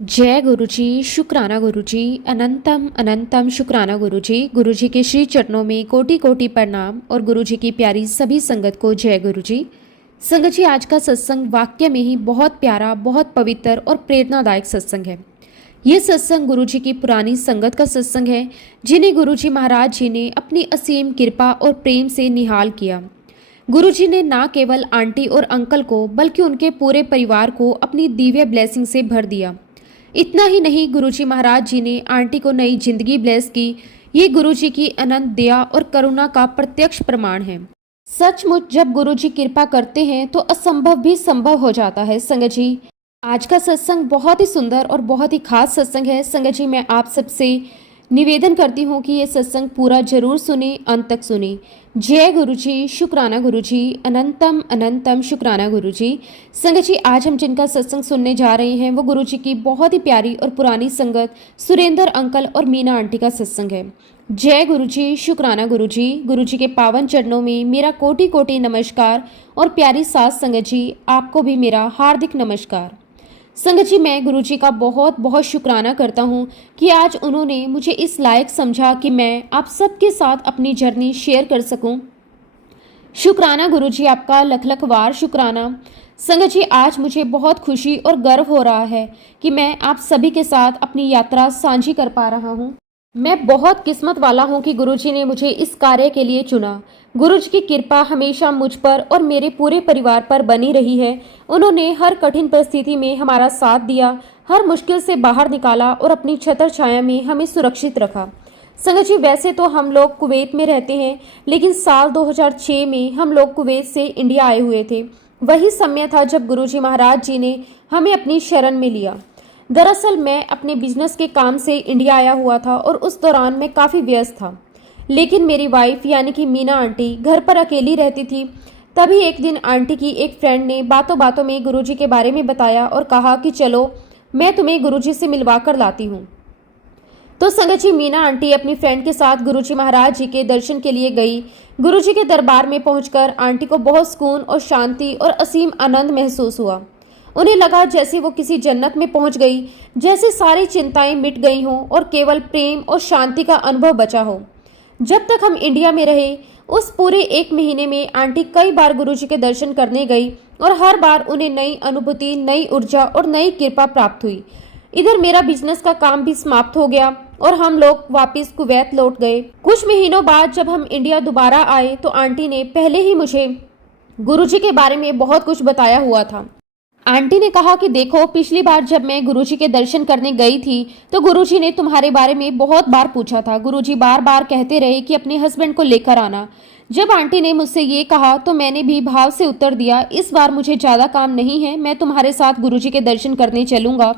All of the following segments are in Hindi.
जय गुरुजी, शुक्राना गुरुजी, अनंतम अनंतम शुक्राना गुरुजी। गुरुजी के श्री चरणों में कोटि कोटि प्रणाम और गुरुजी की प्यारी सभी संगत को जय गुरुजी। संगत जी, आज का सत्संग वाक्य में ही बहुत प्यारा, बहुत पवित्र और प्रेरणादायक सत्संग है। ये सत्संग गुरुजी की पुरानी संगत का सत्संग है, जिन्हें गुरुजी महाराज जी ने अपनी असीम कृपा और प्रेम से निहाल किया। गुरुजी ने ना केवल आंटी और अंकल को बल्कि उनके पूरे परिवार को अपनी दिव्य ब्लेसिंग से भर दिया। इतना ही नहीं, गुरुजी महाराज जी ने आंटी को नई जिंदगी ब्लेस की। ये गुरुजी की अनंत दया और करुणा का प्रत्यक्ष प्रमाण है। सचमुच जब गुरुजी कृपा करते हैं तो असंभव भी संभव हो जाता है। संगत जी, आज का सत्संग बहुत ही सुंदर और बहुत ही खास सत्संग है। संगत जी, मैं आप सबसे निवेदन करती हूँ कि ये सत्संग पूरा जरूर सुने, अंत तक सुने। जय गुरुजी, शुक्राना गुरुजी, अनंतम अनंतम शुक्राना गुरुजी। संगत जी, आज हम जिनका सत्संग सुनने जा रहे हैं वो गुरुजी की बहुत ही प्यारी और पुरानी संगत सुरेंद्र अंकल और मीना आंटी का सत्संग है। जय गुरुजी, शुक्राना गुरुजी। गुरुजी के पावन चरणों में मेरा कोटि कोटि नमस्कार और प्यारी साथ संगत जी, आपको भी मेरा हार्दिक नमस्कार। संगत जी, मैं गुरुजी का बहुत बहुत शुक्राना करता हूँ कि आज उन्होंने मुझे इस लायक समझा कि मैं आप सबके साथ अपनी जर्नी शेयर कर सकूं। शुक्राना गुरुजी, आपका लख लख वार शुक्राना। संगत जी, आज मुझे बहुत खुशी और गर्व हो रहा है कि मैं आप सभी के साथ अपनी यात्रा साझी कर पा रहा हूँ। मैं बहुत किस्मत वाला हूँ कि गुरुजी ने मुझे इस कार्य के लिए चुना। गुरुजी की कृपा हमेशा मुझ पर और मेरे पूरे परिवार पर बनी रही है। उन्होंने हर कठिन परिस्थिति में हमारा साथ दिया, हर मुश्किल से बाहर निकाला और अपनी छत्र छाया में हमें सुरक्षित रखा। संगत जी, वैसे तो हम लोग कुवैत में रहते हैं, लेकिन साल 2006 में हम लोग कुवैत से इंडिया आए हुए थे। वही समय था जब गुरुजी महाराज जी ने हमें अपनी शरण में लिया। दरअसल मैं अपने बिजनेस के काम से इंडिया आया हुआ था और उस दौरान मैं काफ़ी व्यस्त था। लेकिन मेरी वाइफ यानी कि मीना आंटी घर पर अकेली रहती थी। तभी एक दिन आंटी की एक फ्रेंड ने बातों बातों में गुरुजी के बारे में बताया और कहा कि चलो मैं तुम्हें गुरुजी से मिलवा कर लाती हूँ। तो संगत जी, मीना आंटी अपनी फ्रेंड के साथ गुरुजी महाराज जी के दर्शन के लिए गई। गुरुजी के दरबार में पहुंचकर आंटी को बहुत सुकून और शांति और असीम आनंद महसूस हुआ। उन्हें लगा जैसे वो किसी जन्नत में पहुंच गई, जैसे सारी चिंताएं मिट गई हों और केवल प्रेम और शांति का अनुभव बचा हो। जब तक हम इंडिया में रहे, उस पूरे 1 महीने में आंटी कई बार गुरुजी के दर्शन करने गई और हर बार उन्हें नई अनुभूति, नई ऊर्जा और नई कृपा प्राप्त हुई। इधर मेरा बिजनेस का काम भी समाप्त हो गया और हम लोग वापस कुवैत लौट गए। कुछ महीनों बाद जब हम इंडिया दोबारा आए तो आंटी ने पहले ही मुझे गुरुजी के बारे में बहुत कुछ बताया हुआ था। आंटी ने कहा कि देखो, पिछली बार जब मैं गुरुजी के दर्शन करने गई थी तो गुरुजी ने तुम्हारे बारे में बहुत बार पूछा था। गुरुजी बार बार कहते रहे कि अपने हस्बैंड को लेकर आना। जब आंटी ने मुझसे ये कहा तो मैंने भी भाव से उत्तर दिया, इस बार मुझे ज़्यादा काम नहीं है, मैं तुम्हारे साथ गुरुजी के दर्शन करने चलूँगा।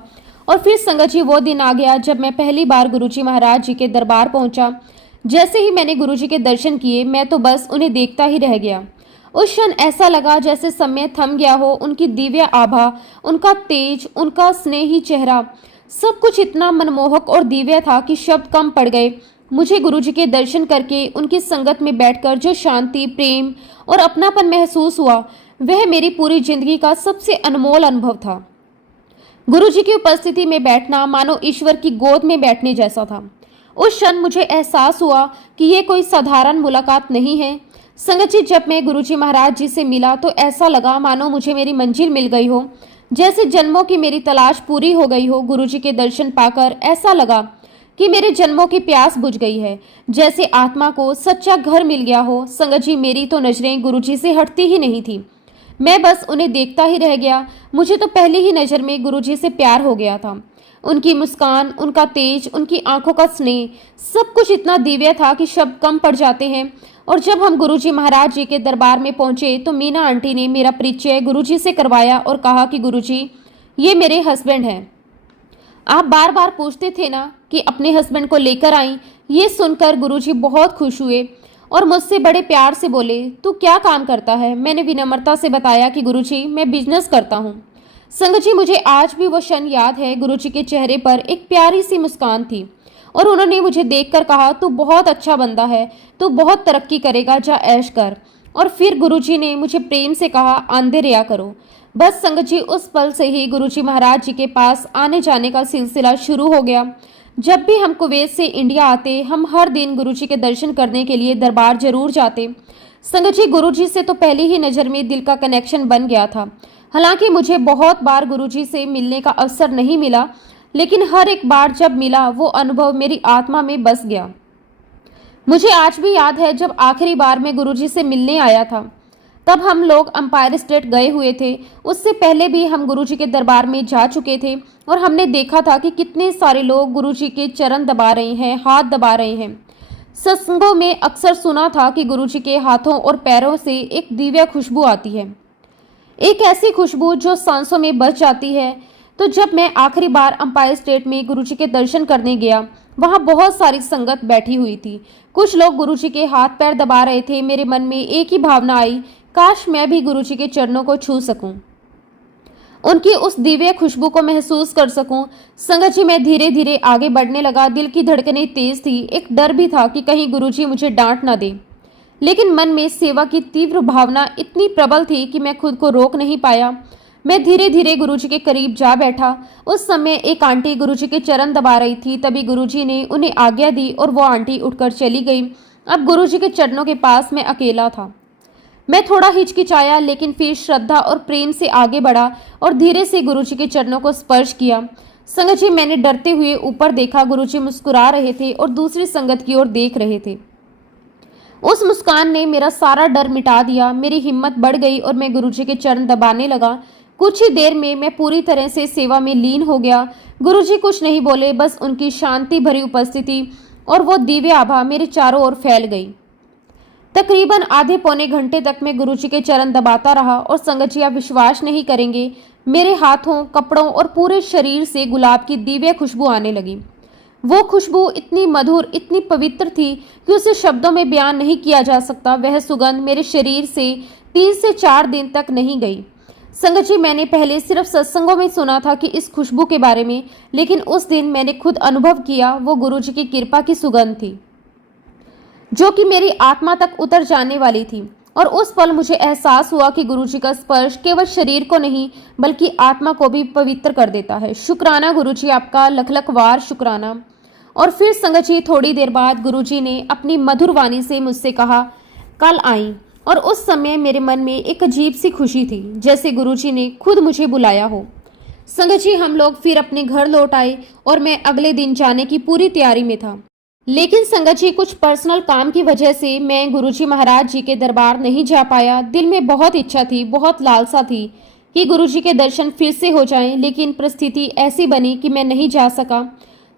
और फिर संगत जी, वो दिन आ गया जब मैं पहली बार गुरुजी महाराज जी के दरबार पहुँचा। जैसे ही मैंने गुरुजी के दर्शन किए, मैं तो बस उन्हें देखता ही रह गया। उस क्षण ऐसा लगा जैसे समय थम गया हो। उनकी दिव्य आभा, उनका तेज, उनका स्नेही चेहरा, सब कुछ इतना मनमोहक और दिव्य था कि शब्द कम पड़ गए। मुझे गुरुजी के दर्शन करके उनकी संगत में बैठकर जो शांति, प्रेम और अपनापन महसूस हुआ, वह मेरी पूरी जिंदगी का सबसे अनमोल अनुभव था। गुरुजी की उपस्थिति में बैठना मानो ईश्वर की गोद में बैठने जैसा था। उस क्षण मुझे एहसास हुआ कि ये कोई साधारण मुलाकात नहीं है। संगत जी, जब मैं गुरुजी महाराज जी से मिला तो ऐसा लगा मानो मुझे मेरी मंजिल मिल गई हो, जैसे जन्मों की मेरी तलाश पूरी हो गई हो। गुरुजी के दर्शन पाकर ऐसा लगा कि मेरे जन्मों की प्यास बुझ गई है, जैसे आत्मा को सच्चा घर मिल गया हो। संगत जी, मेरी तो नजरें गुरुजी से हटती ही नहीं थी। मैं बस उन्हें देखता ही रह गया। मुझे तो पहली ही नज़र में गुरुजी से प्यार हो गया था। उनकी मुस्कान, उनका तेज, उनकी आंखों का स्नेह, सब कुछ इतना दिव्य था कि शब्द कम पड़ जाते हैं। और जब हम गुरुजी महाराज जी के दरबार में पहुंचे तो मीना आंटी ने मेरा परिचय गुरुजी से करवाया और कहा कि गुरुजी, ये मेरे हस्बैंड हैं। आप बार बार पूछते थे ना कि अपने हस्बैंड को लेकर आई। ये सुनकर गुरुजी बहुत खुश हुए और मुझसे बड़े प्यार से बोले, तू क्या काम करता है? मैंने विनम्रता से बताया कि गुरुजी, मैं बिजनेस करता हूँ। संगत जी, मुझे आज भी वो क्षण याद है। गुरुजी के चेहरे पर एक प्यारी सी मुस्कान थी और उन्होंने मुझे देखकर कहा, तू बहुत अच्छा बंदा है, तू बहुत तरक्की करेगा, जा ऐश कर। और फिर गुरुजी ने मुझे प्रेम से कहा, आंदे रिया करो। बस संगत जी उस पल से ही गुरुजी महाराज जी के पास आने जाने का सिलसिला शुरू हो गया। जब भी हम कुवैत से इंडिया आते, हम हर दिन गुरुजी के दर्शन करने के लिए दरबार जरूर जाते। संगत जी गुरुजी से तो पहली ही नज़र में दिल का कनेक्शन बन गया था। हालांकि मुझे बहुत बार गुरुजी से मिलने का अवसर नहीं मिला, लेकिन हर एक बार जब मिला वो अनुभव मेरी आत्मा में बस गया। मुझे आज भी याद है जब आखिरी बार मैं गुरुजी से मिलने आया था, तब हम लोग एम्पायर स्टेट गए हुए थे। उससे पहले भी हम गुरुजी के दरबार में जा चुके थे और हमने देखा था कि कितने सारे लोग गुरुजी के चरण दबा रहे हैं, हाथ दबा रहे हैं। सत्संगों में अक्सर सुना था कि गुरुजी के हाथों और पैरों से एक दिव्य खुशबू आती है, एक ऐसी खुशबू जो सांसों में बस जाती है। तो जब मैं आखिरी बार एम्पायर स्टेट में गुरुजी के दर्शन करने गया, वहाँ बहुत सारी संगत बैठी हुई थी। कुछ लोग गुरुजी के हाथ पैर दबा रहे थे। मेरे मन में एक ही भावना आई, काश मैं भी गुरुजी के चरणों को छू सकूं, उनकी उस दिव्य खुशबू को महसूस कर सकूं। संगत जी मैं धीरे धीरे आगे बढ़ने लगा। दिल की धड़कनें तेज थी। एक डर भी था कि कहीं गुरुजी मुझे डांट ना दे, लेकिन मन में सेवा की तीव्र भावना इतनी प्रबल थी कि मैं खुद को रोक नहीं पाया। मैं धीरे धीरे गुरुजी के करीब जा बैठा। उस समय एक आंटी गुरुजी के चरण दबा रही थी। तभी गुरुजी ने उन्हें आज्ञा दी और वो आंटी उठकर चली गई। अब गुरुजी के चरणों के पास मैं अकेला था। मैं थोड़ा हिचकिचाया, लेकिन फिर श्रद्धा और प्रेम से आगे बढ़ा और धीरे से गुरुजी के चरणों को स्पर्श किया। संगत जी मैंने डरते हुए ऊपर देखा। गुरुजी मुस्कुरा रहे थे और दूसरी संगत की ओर देख रहे थे। उस मुस्कान ने मेरा सारा डर मिटा दिया। मेरी हिम्मत बढ़ गई और मैं गुरुजी के चरण दबाने लगा। कुछ ही देर में मैं पूरी तरह से सेवा में लीन हो गया। गुरुजी कुछ नहीं बोले, बस उनकी शांति भरी उपस्थिति और वो दिव्य आभा मेरे चारों ओर फैल गई। तकरीबन आधे पौने घंटे तक मैं गुरुजी के चरण दबाता रहा और संगत जी आप विश्वास नहीं करेंगे, मेरे हाथों, कपड़ों और पूरे शरीर से गुलाब की दिव्य खुशबू आने लगी। वो खुशबू इतनी मधुर, इतनी पवित्र थी कि उसे शब्दों में बयान नहीं किया जा सकता। वह सुगंध मेरे शरीर से 3 से 4 दिन तक नहीं गई। संगत जी मैंने पहले सिर्फ सत्संगों में सुना था कि इस खुशबू के बारे में, लेकिन उस दिन मैंने खुद अनुभव किया। वो गुरुजी की कृपा की सुगंध थी जो कि मेरी आत्मा तक उतर जाने वाली थी। और उस पल मुझे एहसास हुआ कि गुरुजी का स्पर्श केवल शरीर को नहीं बल्कि आत्मा को भी पवित्र कर देता है। शुक्राना गुरुजी, आपका लख लख वार शुक्राना। और फिर संगत जी थोड़ी देर बाद गुरुजी ने अपनी मधुर वाणी से मुझसे कहा, कल आई। और उस समय मेरे मन में एक अजीब सी खुशी थी, जैसे गुरुजी ने खुद मुझे बुलाया हो। संगत जी हम लोग फिर अपने घर लौट आए और मैं अगले दिन जाने की पूरी तैयारी में था। लेकिन संगत जी कुछ पर्सनल काम की वजह से मैं गुरुजी महाराज जी के दरबार नहीं जा पाया। दिल में बहुत इच्छा थी, बहुत लालसा थी कि गुरुजी के दर्शन फिर से हो जाएं, लेकिन परिस्थिति ऐसी बनी कि मैं नहीं जा सका।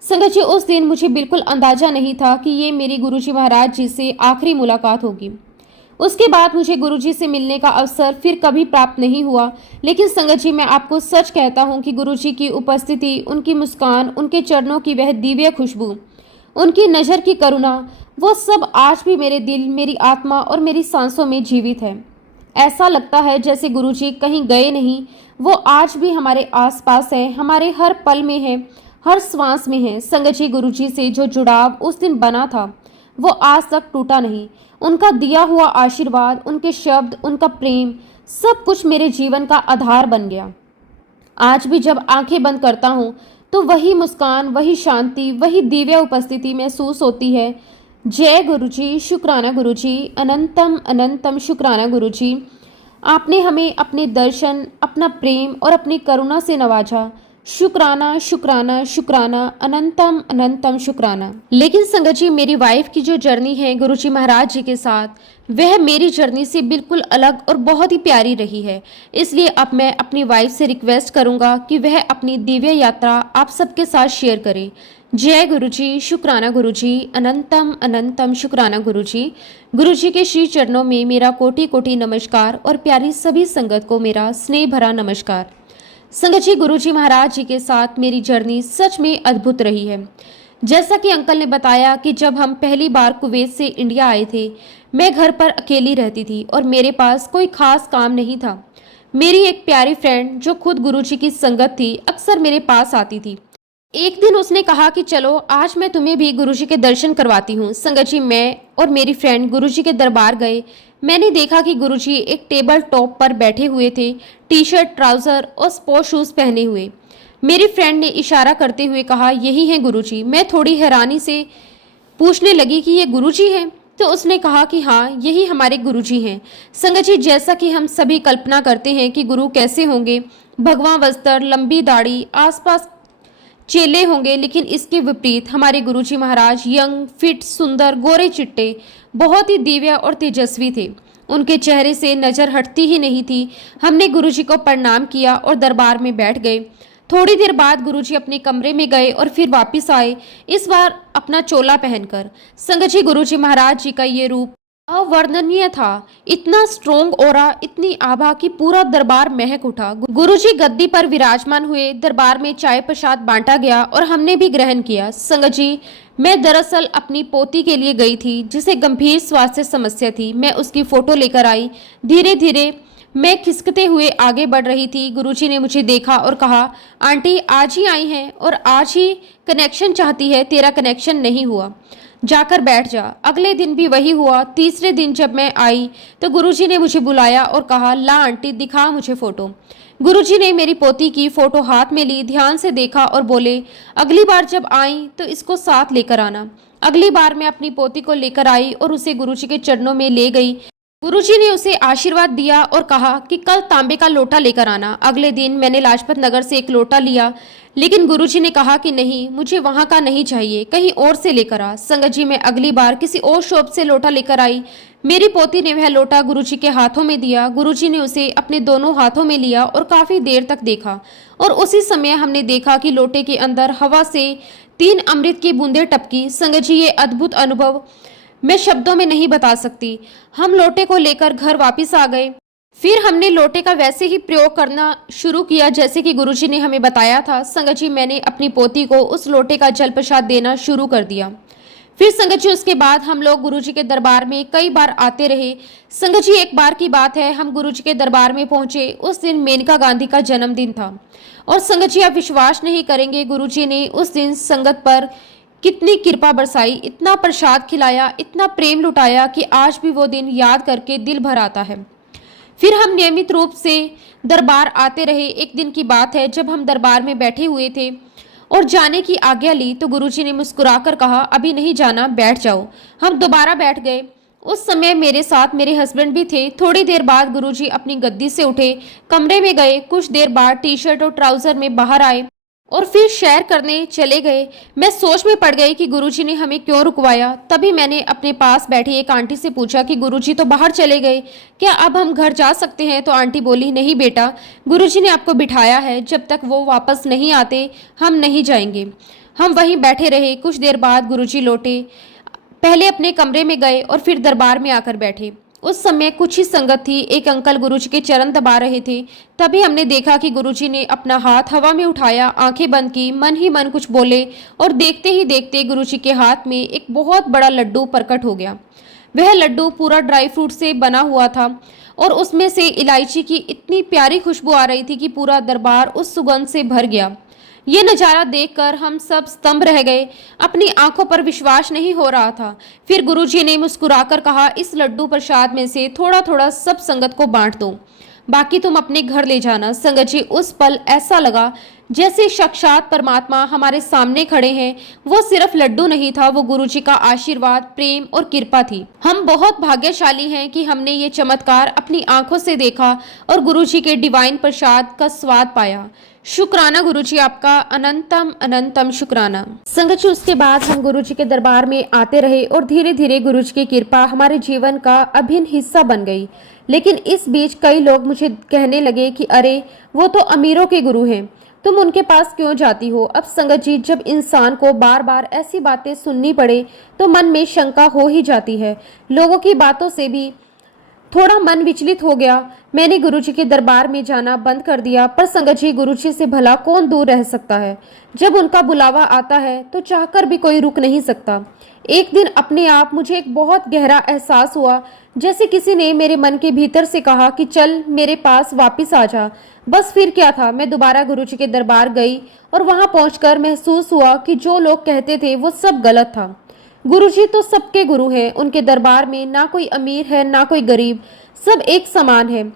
संगत जी उस दिन मुझे बिल्कुल अंदाजा नहीं था कि ये मेरी गुरुजी महाराज जी से आखिरी मुलाकात होगी। उसके बाद मुझे गुरुजी से मिलने का अवसर फिर कभी प्राप्त नहीं हुआ। लेकिन संगत जी मैं आपको सच कहता हूँ कि गुरुजी की उपस्थिति, उनकी मुस्कान, उनके चरणों की वह दिव्य खुशबू, उनकी नज़र की करुणा, वो सब आज भी मेरे दिल, मेरी आत्मा और मेरी सांसों में जीवित है। ऐसा लगता है जैसे गुरुजी कहीं गए नहीं, वो आज भी हमारे आसपास है, हमारे हर पल में है, हर श्वास में है। संगत जी गुरुजी से जो जुड़ाव उस दिन बना था वो आज तक टूटा नहीं। उनका दिया हुआ आशीर्वाद, उनके शब्द, उनका प्रेम, सब कुछ मेरे जीवन का आधार बन गया। आज भी जब आंखें बंद करता हूँ तो वही मुस्कान, वही शांति, वही दिव्य उपस्थिति महसूस होती है। जय गुरुजी, शुक्राना गुरुजी, अनंतम अनंतम शुक्राना गुरुजी। आपने हमें अपने दर्शन, अपना प्रेम और अपनी करुणा से नवाजा। शुक्राना शुक्राना शुक्राना, अनंतम अनंतम शुक्राना। लेकिन संगत जी मेरी वाइफ की जो जर्नी है गुरुजी महाराज जी के साथ, वह मेरी जर्नी से बिल्कुल अलग और बहुत ही प्यारी रही है। इसलिए अब मैं अपनी वाइफ से रिक्वेस्ट करूंगा कि वह अपनी दिव्य यात्रा आप सबके साथ शेयर करें। जय गुरुजी, शुक्राना गुरुजी, अनंतम अनंतम शुक्राना गुरुजी। गुरुजी के श्री चरणों में मेरा कोटि कोटि नमस्कार और प्यारी सभी संगत को मेरा स्नेह भरा नमस्कार। संगत जी गुरुजी महाराज जी के साथ मेरी जर्नी सच में अद्भुत रही है। जैसा कि अंकल ने बताया कि जब हम पहली बार कुवैत से इंडिया आए थे, मैं घर पर अकेली रहती थी और मेरे पास कोई खास काम नहीं था। मेरी एक प्यारी फ्रेंड जो खुद गुरुजी की संगत थी, अक्सर मेरे पास आती थी। एक दिन उसने कहा कि चलो आज मैं तुम्हें भी गुरुजी के दर्शन करवाती हूँ। संगत जी, मैं और मेरी फ्रेंड गुरुजी के दरबार गए। मैंने देखा कि गुरुजी एक टेबल टॉप पर बैठे हुए थे, टी शर्ट, ट्राउजर और स्पोर्ट्स शूज पहने हुए। मेरी फ्रेंड ने इशारा करते हुए कहा, यही हैं गुरुजी। मैं थोड़ी हैरानी से पूछने लगी कि ये गुरुजी हैं, तो उसने कहा कि हाँ, यही हमारे गुरुजी हैं। संगत जी, जैसा कि हम सभी कल्पना करते हैं कि गुरु कैसे होंगे, भगवा वस्त्र, लंबी दाढ़ी, आसपास चेले होंगे, लेकिन इसके विपरीत हमारे गुरुजी महाराज यंग, फिट, सुंदर, गोरे चिट्टे, बहुत ही दिव्य और तेजस्वी थे। उनके चेहरे से नजर हटती ही नहीं थी। हमने गुरुजी को प्रणाम किया और दरबार में बैठ गए। थोड़ी देर बाद गुरुजी अपने कमरे में गए और फिर वापस आए, इस बार अपना चोला पहनकर। संगत जी, गुरुजी महाराज जी का ये रूप अवर्णनीय था। इतना स्ट्रोंग ऑरा, इतनी आभा कि पूरा दरबार महक उठा। गुरुजी गद्दी पर विराजमान हुए। दरबार में चाय प्रसाद बांटा गया और हमने भी ग्रहण किया। संगत जी, मैं दरअसल अपनी पोती के लिए गई थी जिसे गंभीर स्वास्थ्य समस्या थी। मैं उसकी फोटो लेकर आई। धीरे धीरे मैं खिसकते हुए आगे बढ़ रही थी। गुरुजी ने मुझे देखा और कहा, आंटी आज ही आई हैं और आज ही कनेक्शन चाहती है, तेरा कनेक्शन नहीं हुआ, जाकर बैठ जा। अगले दिन भी वही हुआ। तीसरे दिन जब मैं आई तो गुरुजी ने मुझे बुलाया और कहा, ला आंटी, दिखा मुझे फोटो। गुरुजी ने मेरी पोती की फोटो हाथ में ली, ध्यान से देखा और बोले, अगली बार जब आई तो इसको साथ लेकर आना। अगली बार मैं अपनी पोती को लेकर आई और उसे गुरुजी के चरणों में ले गई। गुरुजी ने उसे आशीर्वाद दिया और कहा कि कल तांबे का लोटा लेकर आना। अगले दिन मैंने लाजपत नगर से एक लोटा लिया, लेकिन गुरुजी ने कहा कि नहीं, मुझे वहां का नहीं चाहिए, कहीं और से लेकर आ। संगत जी, मैं अगली बार किसी और शॉप से लोटा लेकर आई। मेरी पोती ने वह लोटा गुरुजी के हाथों में दिया। गुरुजी ने उसे अपने दोनों हाथों में लिया और काफी देर तक देखा और उसी समय हमने देखा कि लोटे के अंदर हवा से 3 अमृत की बूंदें टपकी। संगत जी, ये अद्भुत अनुभव मैं शब्दों में नहीं बता सकती। हम लोटे को लेकर घर वापस आ गए। फिर हमने लोटे का वैसे ही प्रयोग करना शुरू किया जैसे कि गुरुजी ने हमें बताया था। संगत जी, मैंने अपनी पोती को उस लोटे का जल प्रसाद देना शुरू कर दिया। फिर संगत जी, उसके बाद हम लोग गुरुजी के दरबार में कई बार आते रहे। संगत जी, एक बार की बात है, हम गुरुजी के दरबार में पहुंचे। उस दिन मेनका गांधी का जन्मदिन था और संगत जी, आप विश्वास नहीं करेंगे, गुरुजी ने उस दिन संगत पर कितनी कृपा बरसाई, इतना प्रसाद खिलाया, इतना प्रेम लुटाया कि आज भी वो दिन याद करके दिल भर आता है। फिर हम नियमित रूप से दरबार आते रहे। एक दिन की बात है, जब हम दरबार में बैठे हुए थे और जाने की आज्ञा ली तो गुरुजी ने मुस्कुराकर कहा, अभी नहीं जाना, बैठ जाओ। हम दोबारा बैठ गए। उस समय मेरे साथ मेरे हस्बैंड भी थे। थोड़ी देर बाद गुरुजी अपनी गद्दी से उठे, कमरे में गए। कुछ देर बाद टी शर्ट और ट्राउजर में बाहर आए और फिर शेयर करने चले गए। मैं सोच में पड़ गई कि गुरुजी ने हमें क्यों रुकवाया। तभी मैंने अपने पास बैठी एक आंटी से पूछा कि गुरुजी तो बाहर चले गए, क्या अब हम घर जा सकते हैं? तो आंटी बोली, नहीं बेटा, गुरुजी ने आपको बिठाया है, जब तक वो वापस नहीं आते हम नहीं जाएंगे। हम वहीं बैठे रहे। कुछ देर बाद गुरुजी लौटे, पहले अपने कमरे में गए और फिर दरबार में आकर बैठे। उस समय कुछ ही संगत थी। एक अंकल गुरुजी के चरण दबा रहे थे। तभी हमने देखा कि गुरुजी ने अपना हाथ हवा में उठाया, आंखें बंद की, मन ही मन कुछ बोले और देखते ही देखते गुरुजी के हाथ में एक बहुत बड़ा लड्डू प्रकट हो गया। वह लड्डू पूरा ड्राई फ्रूट से बना हुआ था और उसमें से इलायची की इतनी प्यारी खुशबू आ रही थी कि पूरा दरबार उस सुगंध से भर गया। ये नज़ारा देखकर हम सब स्तंभ रह गए। अपनी आंखों पर विश्वास नहीं हो रहा था। फिर गुरुजी ने मुस्कुराकर कहा, इस लड्डू प्रसाद में से थोड़ा थोड़ा सब संगत को बांट दो, बाकी तुम अपने घर ले जाना। संगत जी, उस पल ऐसा लगा जैसे साक्षात परमात्मा हमारे सामने खड़े हैं। वो सिर्फ लड्डू नहीं था, वो गुरुजी का आशीर्वाद, प्रेम और कृपा थी। हम बहुत भाग्यशाली हैं कि हमने ये चमत्कार अपनी आंखों से देखा और गुरुजी के डिवाइन प्रसाद का स्वाद पाया। शुक्राना गुरुजी, आपका अनंतम अनंतम शुक्राना। संगत जी, उसके बाद हम गुरुजी के दरबार में आते रहे और धीरे धीरे गुरुजी की कृपा हमारे जीवन का अभिन्न हिस्सा बन गई। लेकिन इस बीच कई लोग मुझे कहने लगे कि अरे, वो तो अमीरों के गुरु हैं, तुम उनके पास क्यों जाती हो? अब संगत जी, जब इंसान को बार बार ऐसी बातें सुननी पड़े तो मन में शंका हो ही जाती है। लोगों की बातों से भी थोड़ा मन विचलित हो गया। मैंने गुरुजी के दरबार में जाना बंद कर दिया, पर संगत जी, गुरुजी से भला कौन दूर रह सकता है। जब उनका बुलावा आता है तो चाहकर भी कोई रुक नहीं सकता। एक दिन अपने आप मुझे एक बहुत गहरा एहसास हुआ, जैसे किसी ने मेरे मन के भीतर से कहा कि चल मेरे पास वापिस आ जा। बस फिर क्या था, मैं दोबारा गुरुजी के दरबार गई और वहां पहुंचकर महसूस हुआ कि जो लोग कहते थे वो सब गलत था। गुरुजी तो सबके गुरु हैं। उनके दरबार में ना कोई अमीर है ना कोई गरीब, सब एक समान है।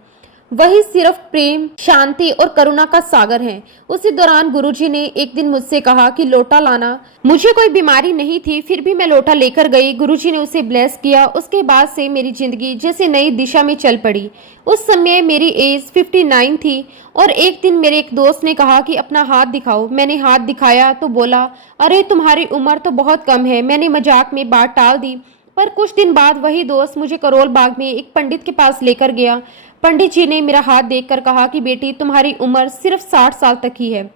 वही सिर्फ प्रेम, शांति और करुणा का सागर है। उसी दौरान गुरुजी ने एक दिन मुझसे कहा कि लोटा लाना। मुझे कोई बीमारी नहीं थी, फिर भी मैं लोटा लेकर गई। गुरुजी ने उसे ब्लेस किया। उसके बाद से मेरी जिंदगी जैसे नई दिशा में चल पड़ी। उस समय मेरी एज 59 थी और एक दिन मेरे एक दोस्त ने कहा कि अपना हाथ दिखाओ। मैंने हाथ दिखाया तो बोला, अरे तुम्हारी उम्र तो बहुत कम है। मैंने मजाक में बात टाल दी, पर कुछ दिन बाद वही दोस्त मुझे करोल बाग में एक पंडित के पास लेकर गया। पंडित जी ने मेरा हाथ देखकर कहा कि बेटी, तुम्हारी उम्र सिर्फ 60 साल तक ही है।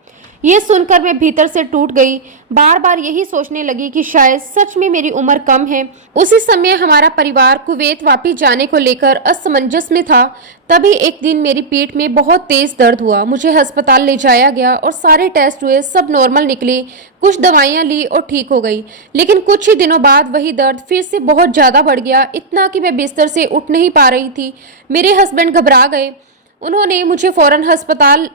ये सुनकर मैं भीतर से टूट गई। बार बार यही सोचने लगी कि शायद सच में मेरी उम्र कम है। उसी समय हमारा परिवार कुवैत वापस जाने को लेकर असमंजस में था। तभी एक दिन मेरी पीठ में बहुत तेज दर्द हुआ। मुझे अस्पताल ले जाया गया और सारे टेस्ट हुए, सब नॉर्मल निकले। कुछ दवाइयां ली और ठीक हो गई, लेकिन कुछ ही दिनों बाद वही दर्द फिर से बहुत ज्यादा बढ़ गया, इतना कि मैं बिस्तर से उठ नहीं पा रही थी। मेरे हस्बैंड घबरा गए। उन्होंने मुझे फौरन अस्पताल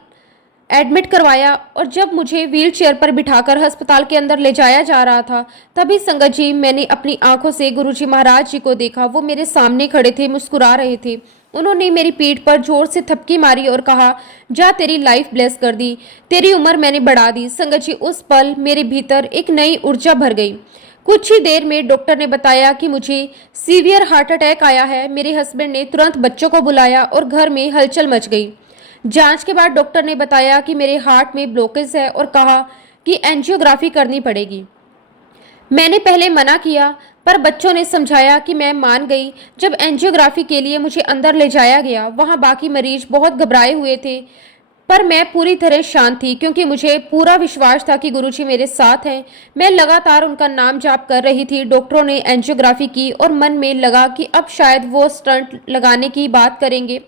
एडमिट करवाया और जब मुझे व्हील चेयर पर बिठाकर अस्पताल के अंदर ले जाया जा रहा था, तभी संगत जी, मैंने अपनी आंखों से गुरुजी महाराज जी को देखा। वो मेरे सामने खड़े थे, मुस्कुरा रहे थे। उन्होंने मेरी पीठ पर जोर से थपकी मारी और कहा, जा तेरी लाइफ ब्लेस कर दी, तेरी उम्र मैंने बढ़ा दी। संगत जी, उस पल मेरे भीतर एक नई ऊर्जा भर गई। कुछ ही देर में डॉक्टर ने बताया कि मुझे सीवियर हार्ट अटैक आया है। मेरे हस्बैंड ने तुरंत बच्चों को बुलाया और घर में हलचल मच गई। जांच के बाद डॉक्टर ने बताया कि मेरे हार्ट में ब्लॉकेज है और कहा कि एंजियोग्राफी करनी पड़ेगी। मैंने पहले मना किया, पर बच्चों ने समझाया कि मैं मान गई। जब एंजियोग्राफी के लिए मुझे अंदर ले जाया गया, वहां बाकी मरीज बहुत घबराए हुए थे, पर मैं पूरी तरह शांत थी, क्योंकि मुझे पूरा विश्वास था कि गुरुजी मेरे साथ हैं। मैं लगातार उनका नाम जाप कर रही थी। डॉक्टरों ने एंजियोग्राफी की और मन में लगा कि अब शायद वो स्टंट लगाने की बात करेंगे,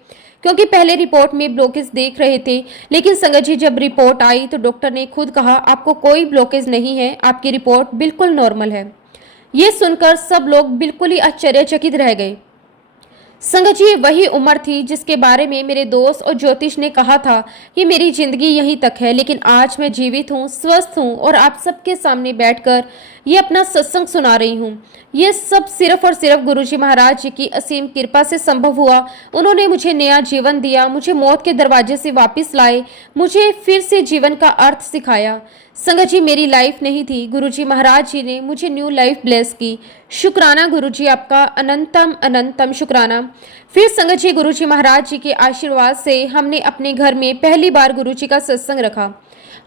क्योंकि पहले रिपोर्ट में ब्लॉकेज देख रहे थे। लेकिन संगत जी, जब रिपोर्ट आई तो डॉक्टर ने खुद कहा, आपको कोई ब्लॉकेज नहीं है, आपकी रिपोर्ट बिल्कुल नॉर्मल है। ये सुनकर सब लोग बिल्कुल ही आश्चर्यचकित रह गए। संगत जी, वही उम्र थी जिसके बारे में मेरे दोस्त और ज्योतिष ने कहा था कि मेरी जिंदगी यहीं तक है, लेकिन आज मैं जीवित हूँ, स्वस्थ हूँ और आप सबके सामने बैठकर ये अपना सत्संग सुना रही हूँ। ये सब सिर्फ और सिर्फ गुरुजी महाराज जी की असीम कृपा से संभव हुआ। उन्होंने मुझे नया जीवन दिया, मुझे मौत के दरवाजे से वापस लाए, मुझे फिर से जीवन का अर्थ सिखाया। संगत जी, मेरी लाइफ नहीं थी, गुरुजी महाराज जी ने मुझे न्यू लाइफ ब्लेस की। शुक्राना गुरुजी, आपका अनंतम अनंतम शुक्राना। फिर संगत जी, गुरुजी महाराज जी के आशीर्वाद से हमने अपने घर में पहली बार गुरुजी का सत्संग रखा।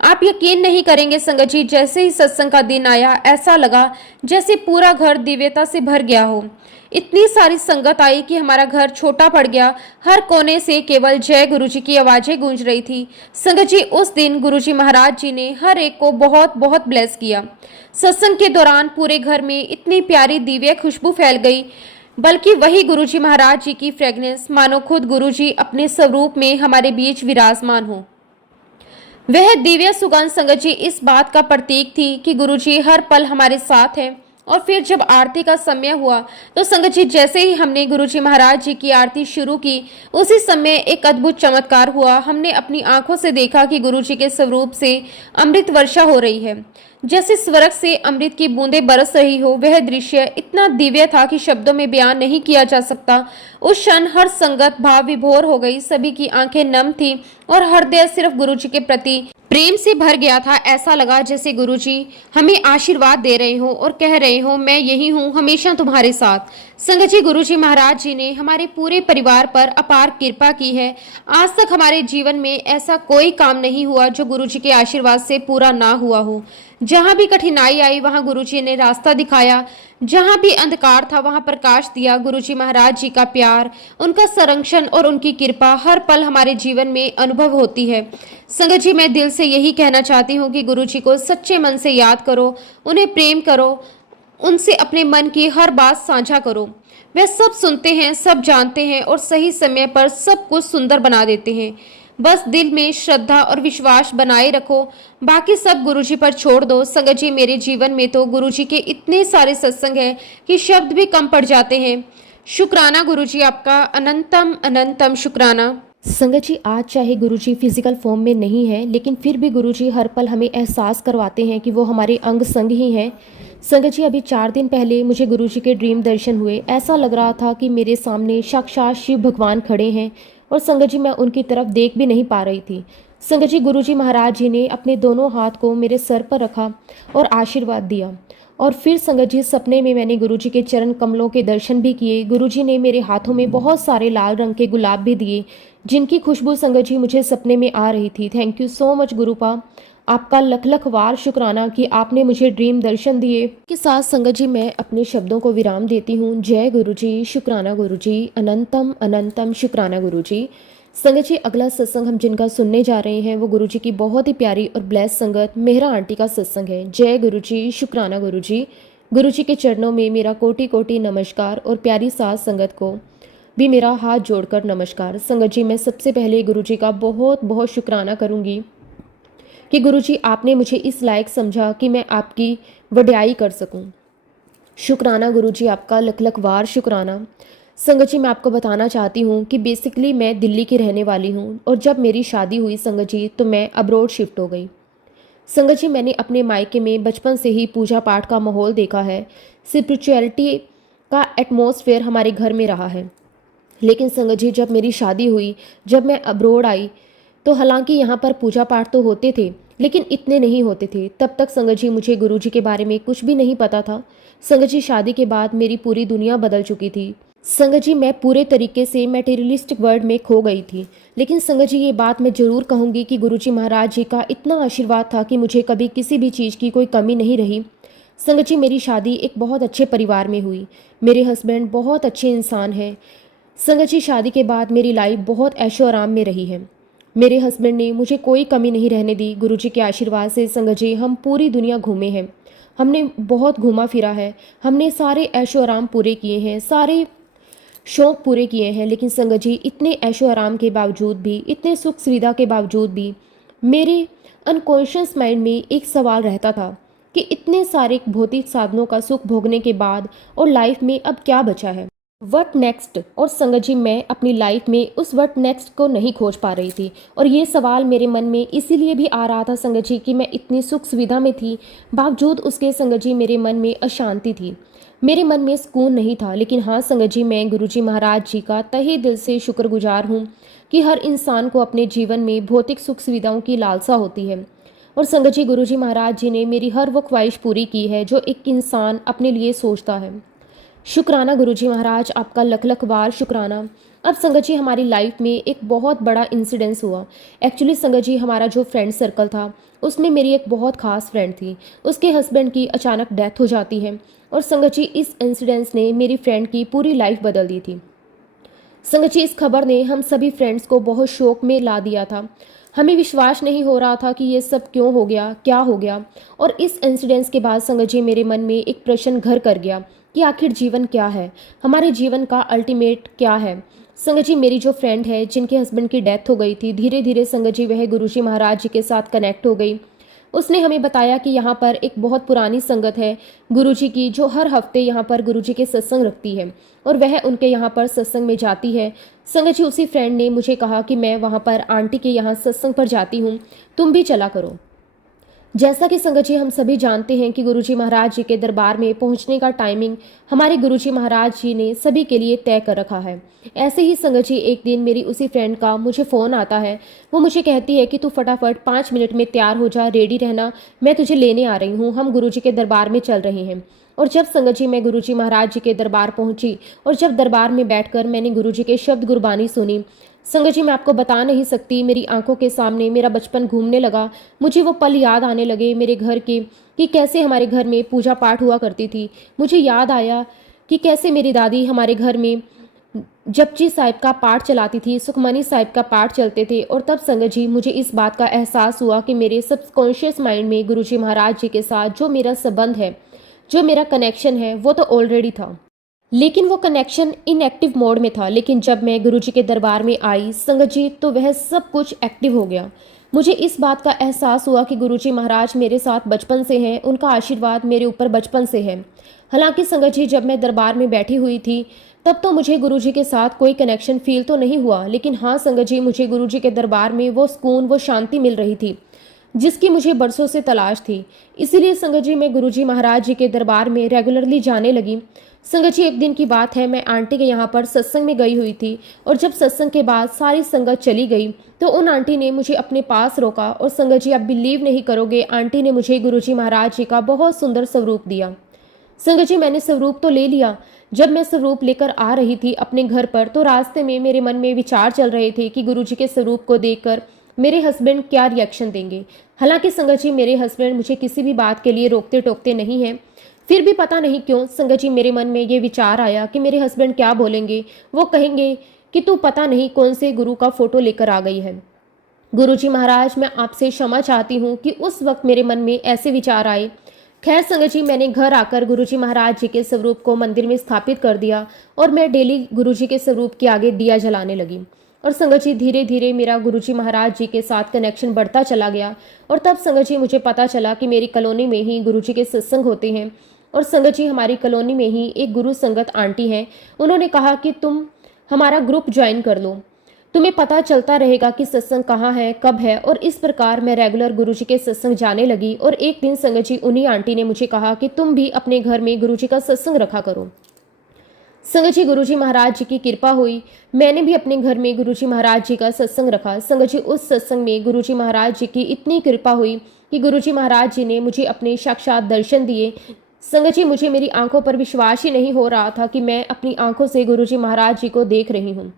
आप यकीन नहीं करेंगे संगत जी, जैसे ही सत्संग का दिन आया, ऐसा लगा जैसे पूरा घर दिव्यता से भर गया हो। इतनी सारी संगत आई कि हमारा घर छोटा पड़ गया। हर कोने से केवल जय गुरुजी की आवाजें गूंज रही थी। संगत जी, उस दिन गुरुजी महाराज जी ने हर एक को बहुत बहुत ब्लेस किया। सत्संग के दौरान पूरे घर में इतनी प्यारी दिव्य खुशबू फैल गई, बल्कि वही गुरुजी महाराज जी की फ्रेगनेंस, मानो खुद गुरुजी अपने स्वरूप में हमारे बीच विराजमान हो। वह दिव्य सुगंध संगत जी इस बात का प्रतीक थी कि गुरुजी हर पल हमारे साथ हैं। और फिर जब आरती का समय हुआ तो संगत जी, जैसे ही हमने गुरुजी महाराज जी की आरती शुरू की, उसी समय एक अद्भुत चमत्कार हुआ। हमने अपनी आंखों से देखा कि गुरुजी के स्वरूप से अमृत वर्षा हो रही है, जैसे स्वर्ग से अमृत की बूंदें बरस रही हो। वह दृश्य इतना दिव्य था कि शब्दों में बयान नहीं किया जा सकता। उस क्षण हर संगत भाव विभोर हो गई, सभी की आंखें नम थी और हृदय सिर्फ गुरुजी के प्रति प्रेम से भर गया था। ऐसा लगा जैसे गुरुजी हमें आशीर्वाद दे रहे हो और कह रहे हो, मैं यही हूँ, हमेशा तुम्हारे साथ। संगत जी, गुरुजी महाराज जी ने हमारे पूरे परिवार पर अपार कृपा की है। आज तक हमारे जीवन में ऐसा कोई काम नहीं हुआ जो गुरुजी के आशीर्वाद से पूरा ना हुआ हो। जहाँ भी कठिनाई आई वहाँ गुरुजी ने रास्ता दिखाया, जहाँ भी अंधकार था वहाँ प्रकाश दिया। गुरुजी महाराज जी का प्यार, उनका संरक्षण और उनकी कृपा हर पल हमारे जीवन में अनुभव होती है। संगत जी, मैं दिल से यही कहना चाहती हूँ कि गुरुजी को सच्चे मन से याद करो, उन्हें प्रेम करो, उनसे अपने मन की हर बात साझा करो। वह सब सुनते हैं, सब जानते हैं और सही समय पर सब कुछ सुंदर बना देते हैं। बस दिल में श्रद्धा और विश्वास बनाए रखो, बाकी सब गुरुजी पर छोड़ दो। संगत जी, मेरे जीवन में तो गुरुजी के इतने सारे सत्संग हैं कि शब्द भी कम पड़ जाते हैं। शुक्राना गुरुजी, आपका अनंतम अनंतम शुक्राना। संगत जी, आज चाहे गुरुजी फिजिकल फॉर्म में नहीं है, लेकिन फिर भी गुरुजी हर पल हमें एहसास करवाते हैं कि वो हमारे अंग संग ही हैं। संगत जी, अभी 4 दिन पहले मुझे गुरुजी के ड्रीम दर्शन हुए। ऐसा लग रहा था कि मेरे सामने साक्षात शिव भगवान खड़े हैं और संगत जी मैं उनकी तरफ देख भी नहीं पा रही थी। संगत जी, गुरुजी महाराज जी ने अपने दोनों हाथ को मेरे सर पर रखा और आशीर्वाद दिया। और फिर संगत जी, सपने में मैंने गुरुजी के चरण कमलों के दर्शन भी किए। गुरुजी ने मेरे हाथों में बहुत सारे लाल रंग के गुलाब भी दिए, जिनकी खुशबू संगत जी मुझे सपने में आ रही थी। थैंक यू सो मच गुरुपा, आपका लख लख वार शुक्राना कि आपने मुझे ड्रीम दर्शन दिए। के साथ संगत जी मैं अपने शब्दों को विराम देती हूँ। जय गुरुजी, शुक्राना गुरुजी, अनंतम अनंतम शुक्राना गुरुजी। संगत जी, अगला सत्संग हम जिनका सुनने जा रहे हैं वो गुरुजी की बहुत ही प्यारी और ब्लेस संगत मेहरा आंटी का सत्संग है। जय गुरुजी, शुक्राना गुरुजी। गुरुजी के चरणों में मेरा कोटि कोटि नमस्कार और प्यारी साथ संगत को भी मेरा हाथ जोड़कर नमस्कार। संगत जी, मैं सबसे पहले गुरुजी का बहुत बहुत शुक्राना करूंगी कि गुरुजी आपने मुझे इस लायक समझा कि मैं आपकी वड्याई कर सकूं। शुक्राना गुरुजी, आपका लख लख वार शुक्राना। संगत जी, मैं आपको बताना चाहती हूँ कि बेसिकली मैं दिल्ली की रहने वाली हूँ और जब मेरी शादी हुई संगत जी तो मैं अब्रोड शिफ्ट हो गई। संगत जी, मैंने अपने मायके में बचपन से ही पूजा पाठ का माहौल देखा है, स्पिरिचुअलिटी का एटमॉस्फेयर हमारे घर में रहा है। लेकिन संगत जी, जब मेरी शादी हुई, जब मैं अब्रोड आई, तो हालांकि यहाँ पर पूजा पाठ तो होते थे लेकिन इतने नहीं होते थे। तब तक संगत जी मुझे गुरुजी के बारे में कुछ भी नहीं पता था। संगत जी, शादी के बाद मेरी पूरी दुनिया बदल चुकी थी। संगत जी, मैं पूरे तरीके से मटेरियलिस्टिक वर्ल्ड में खो गई थी। लेकिन संगत जी, ये बात मैं ज़रूर कहूँगी कि गुरुजी महाराज जी का इतना आशीर्वाद था कि मुझे कभी किसी भी चीज़ की कोई कमी नहीं रही। संगत जी, मेरी शादी एक बहुत अच्छे परिवार में हुई। मेरे हस्बैंड बहुत अच्छे इंसान हैं। संगत जी, शादी के बाद मेरी लाइफ बहुत ऐशो आराम में रही है। मेरे हस्बैंड ने मुझे कोई कमी नहीं रहने दी। गुरुजी के आशीर्वाद से संगत जी हम पूरी दुनिया घूमे हैं, हमने बहुत घूमा फिरा है, हमने सारे ऐशो आराम पूरे किए हैं, सारे शौक पूरे किए हैं। लेकिन संगत जी, इतने ऐशो आराम के बावजूद भी, इतने सुख सुविधा के बावजूद भी मेरे अनकॉन्शियस माइंड में एक सवाल रहता था कि इतने सारे भौतिक साधनों का सुख भोगने के बाद और लाइफ में अब क्या बचा है, व्हाट नेक्स्ट। और संगत जी, मैं अपनी लाइफ में उस व्हाट नेक्स्ट को नहीं खोज पा रही थी। और ये सवाल मेरे मन में इसीलिए भी आ रहा था संगत जी कि मैं इतनी सुख सुविधा में थी, बावजूद उसके संगत जी मेरे मन में अशांति थी, मेरे मन में सुकून नहीं था। लेकिन हाँ संगत जी, मैं गुरुजी महाराज जी का तहे दिल से शुक्रगुजार हूँ कि हर इंसान को अपने जीवन में भौतिक सुख सुविधाओं की लालसा होती है। और संगत जी, गुरुजी महाराज जी ने मेरी हर वो ख्वाहिश पूरी की है जो एक इंसान अपने लिए सोचता है। शुक्राना गुरुजी महाराज, आपका लख लख वार शुक्राना। अब संगत जी, हमारी लाइफ में एक बहुत बड़ा इंसिडेंस हुआ। एक्चुअली संगत जी, हमारा जो फ्रेंड सर्कल था उसमें मेरी एक बहुत खास फ्रेंड थी। उसके हस्बैंड की अचानक डेथ हो जाती है और संगत जी, इस इंसिडेंस ने मेरी फ्रेंड की पूरी लाइफ बदल दी थी। संगत जी, इस खबर ने हम सभी फ्रेंड्स को बहुत शोक में ला दिया था। हमें विश्वास नहीं हो रहा था कि ये सब क्यों हो गया, क्या हो गया। और इस इंसिडेंस के बाद संगत जी, मेरे मन में एक प्रश्न घर कर गया कि आखिर जीवन क्या है, हमारे जीवन का अल्टीमेट क्या है। संगत जी, मेरी जो फ्रेंड है जिनके हस्बैंड की डेथ हो गई थी, धीरे धीरे संगत जी वह गुरुजी महाराज जी के साथ कनेक्ट हो गई। उसने हमें बताया कि यहाँ पर एक बहुत पुरानी संगत है गुरुजी की, जो हर हफ्ते यहाँ पर गुरुजी के सत्संग रखती है और वह उनके यहाँ पर सत्संग में जाती है। संगत जी, उसी फ्रेंड ने मुझे कहा कि मैं वहाँ पर आंटी के यहाँ सत्संग पर जाती हूँ, तुम भी चला करो। जैसा कि संगत जी हम सभी जानते हैं कि गुरुजी महाराज जी के दरबार में पहुंचने का टाइमिंग हमारे गुरुजी महाराज जी ने सभी के लिए तय कर रखा है। ऐसे ही संगत जी, एक दिन मेरी उसी फ्रेंड का मुझे फ़ोन आता है। वो मुझे कहती है कि तू फटाफट 5 मिनट में तैयार हो जा, रेडी रहना, मैं तुझे लेने आ रही हूँ, हम गुरुजी के दरबार में चल रहे हैं। और जब संगत जी मैं गुरुजी महाराज जी के दरबार पहुंची और जब दरबार में बैठकर मैंने गुरुजी के शब्द गुरबानी सुनी, संगत जी मैं आपको बता नहीं सकती, मेरी आंखों के सामने मेरा बचपन घूमने लगा। मुझे वो पल याद आने लगे मेरे घर के, कि कैसे हमारे घर में पूजा पाठ हुआ करती थी। मुझे याद आया कि कैसे मेरी दादी हमारे घर में जपजी साहिब का पाठ चलाती थी, सुखमनी साहिब का पाठ चलते थे। और तब संगत जी मुझे इस बात का एहसास हुआ कि मेरे सबकॉन्शियस माइंड में गुरुजी महाराज जी के साथ जो मेरा संबंध है, जो मेरा कनेक्शन है वो तो ऑलरेडी था, लेकिन वो कनेक्शन इनएक्टिव मोड में था। लेकिन जब मैं गुरुजी के दरबार में आई संगत जी, तो वह सब कुछ एक्टिव हो गया। मुझे इस बात का एहसास हुआ कि गुरुजी महाराज मेरे साथ बचपन से हैं, उनका आशीर्वाद मेरे ऊपर बचपन से है। हालांकि संगत जी, जब मैं दरबार में बैठी हुई थी तब तो मुझे गुरुजी के साथ कोई कनेक्शन फील तो नहीं हुआ, लेकिन हाँ संगत जी, मुझे गुरुजी के दरबार में वो सुकून, वो शांति मिल रही थी जिसकी मुझे बरसों से तलाश थी। इसीलिए संगत जी, मैं गुरुजी महाराज जी के दरबार में रेगुलरली जाने लगी। संगत जी, एक दिन की बात है, मैं आंटी के यहाँ पर सत्संग में गई हुई थी और जब सत्संग के बाद सारी संगत चली गई तो उन आंटी ने मुझे अपने पास रोका और संगत जी, आप बिलीव नहीं करोगे, आंटी ने मुझे गुरुजी महाराज जी का बहुत सुंदर स्वरूप दिया। संगत जी, मैंने स्वरूप तो ले लिया। जब मैं स्वरूप लेकर आ रही थी अपने घर पर तो रास्ते में मेरे मन में विचार चल रहे थे कि गुरुजी के स्वरूप को देखकर मेरे हस्बैंड क्या रिएक्शन देंगे। हालांकि संगत जी, मेरे हस्बैंड मुझे किसी भी बात के लिए रोकते टोकते नहीं हैं, फिर भी पता नहीं क्यों संगत जी, मेरे मन में ये विचार आया कि मेरे हस्बैंड क्या बोलेंगे। वो कहेंगे कि तू पता नहीं कौन से गुरु का फोटो लेकर आ गई है। गुरुजी महाराज, मैं आपसे क्षमा चाहती हूँ कि उस वक्त मेरे मन में ऐसे विचार आए। खैर संगत जी, मैंने घर आकर गुरुजी महाराज जी के स्वरूप को मंदिर में स्थापित कर दिया और मैं डेली गुरुजी के स्वरूप के आगे दिया जलाने लगी। और संगत जी, धीरे धीरे मेरा गुरुजी महाराज जी के साथ कनेक्शन बढ़ता चला गया। और तब संगत जी, मुझे पता चला कि मेरी कॉलोनी में ही गुरुजी के सत्संग होते हैं। और संगत जी, हमारी कॉलोनी में ही एक गुरु संगत आंटी हैं, उन्होंने कहा कि तुम हमारा ग्रुप ज्वाइन कर लो, तुम्हें पता चलता रहेगा कि सत्संग कहाँ है, कब है। और इस प्रकार मैं रेगुलर गुरुजी के सत्संग जाने लगी। और एक दिन संगत जी, उन्हीं आंटी ने मुझे कहा कि तुम भी अपने घर में गुरुजी का सत्संग रखा करो। संगत जी, गुरुजी महाराज जी की कृपा हुई, मैंने भी अपने घर में गुरुजी महाराज जी का सत्संग रखा। संगत जी, उस सत्संग में गुरुजी महाराज जी की इतनी कृपा हुई कि गुरुजी महाराज जी ने मुझे अपने साक्षात दर्शन दिए। संगत जी, मुझे मेरी आंखों पर विश्वास ही नहीं हो रहा था कि मैं अपनी आंखों से गुरुजी महाराज जी को देख रही हूँ।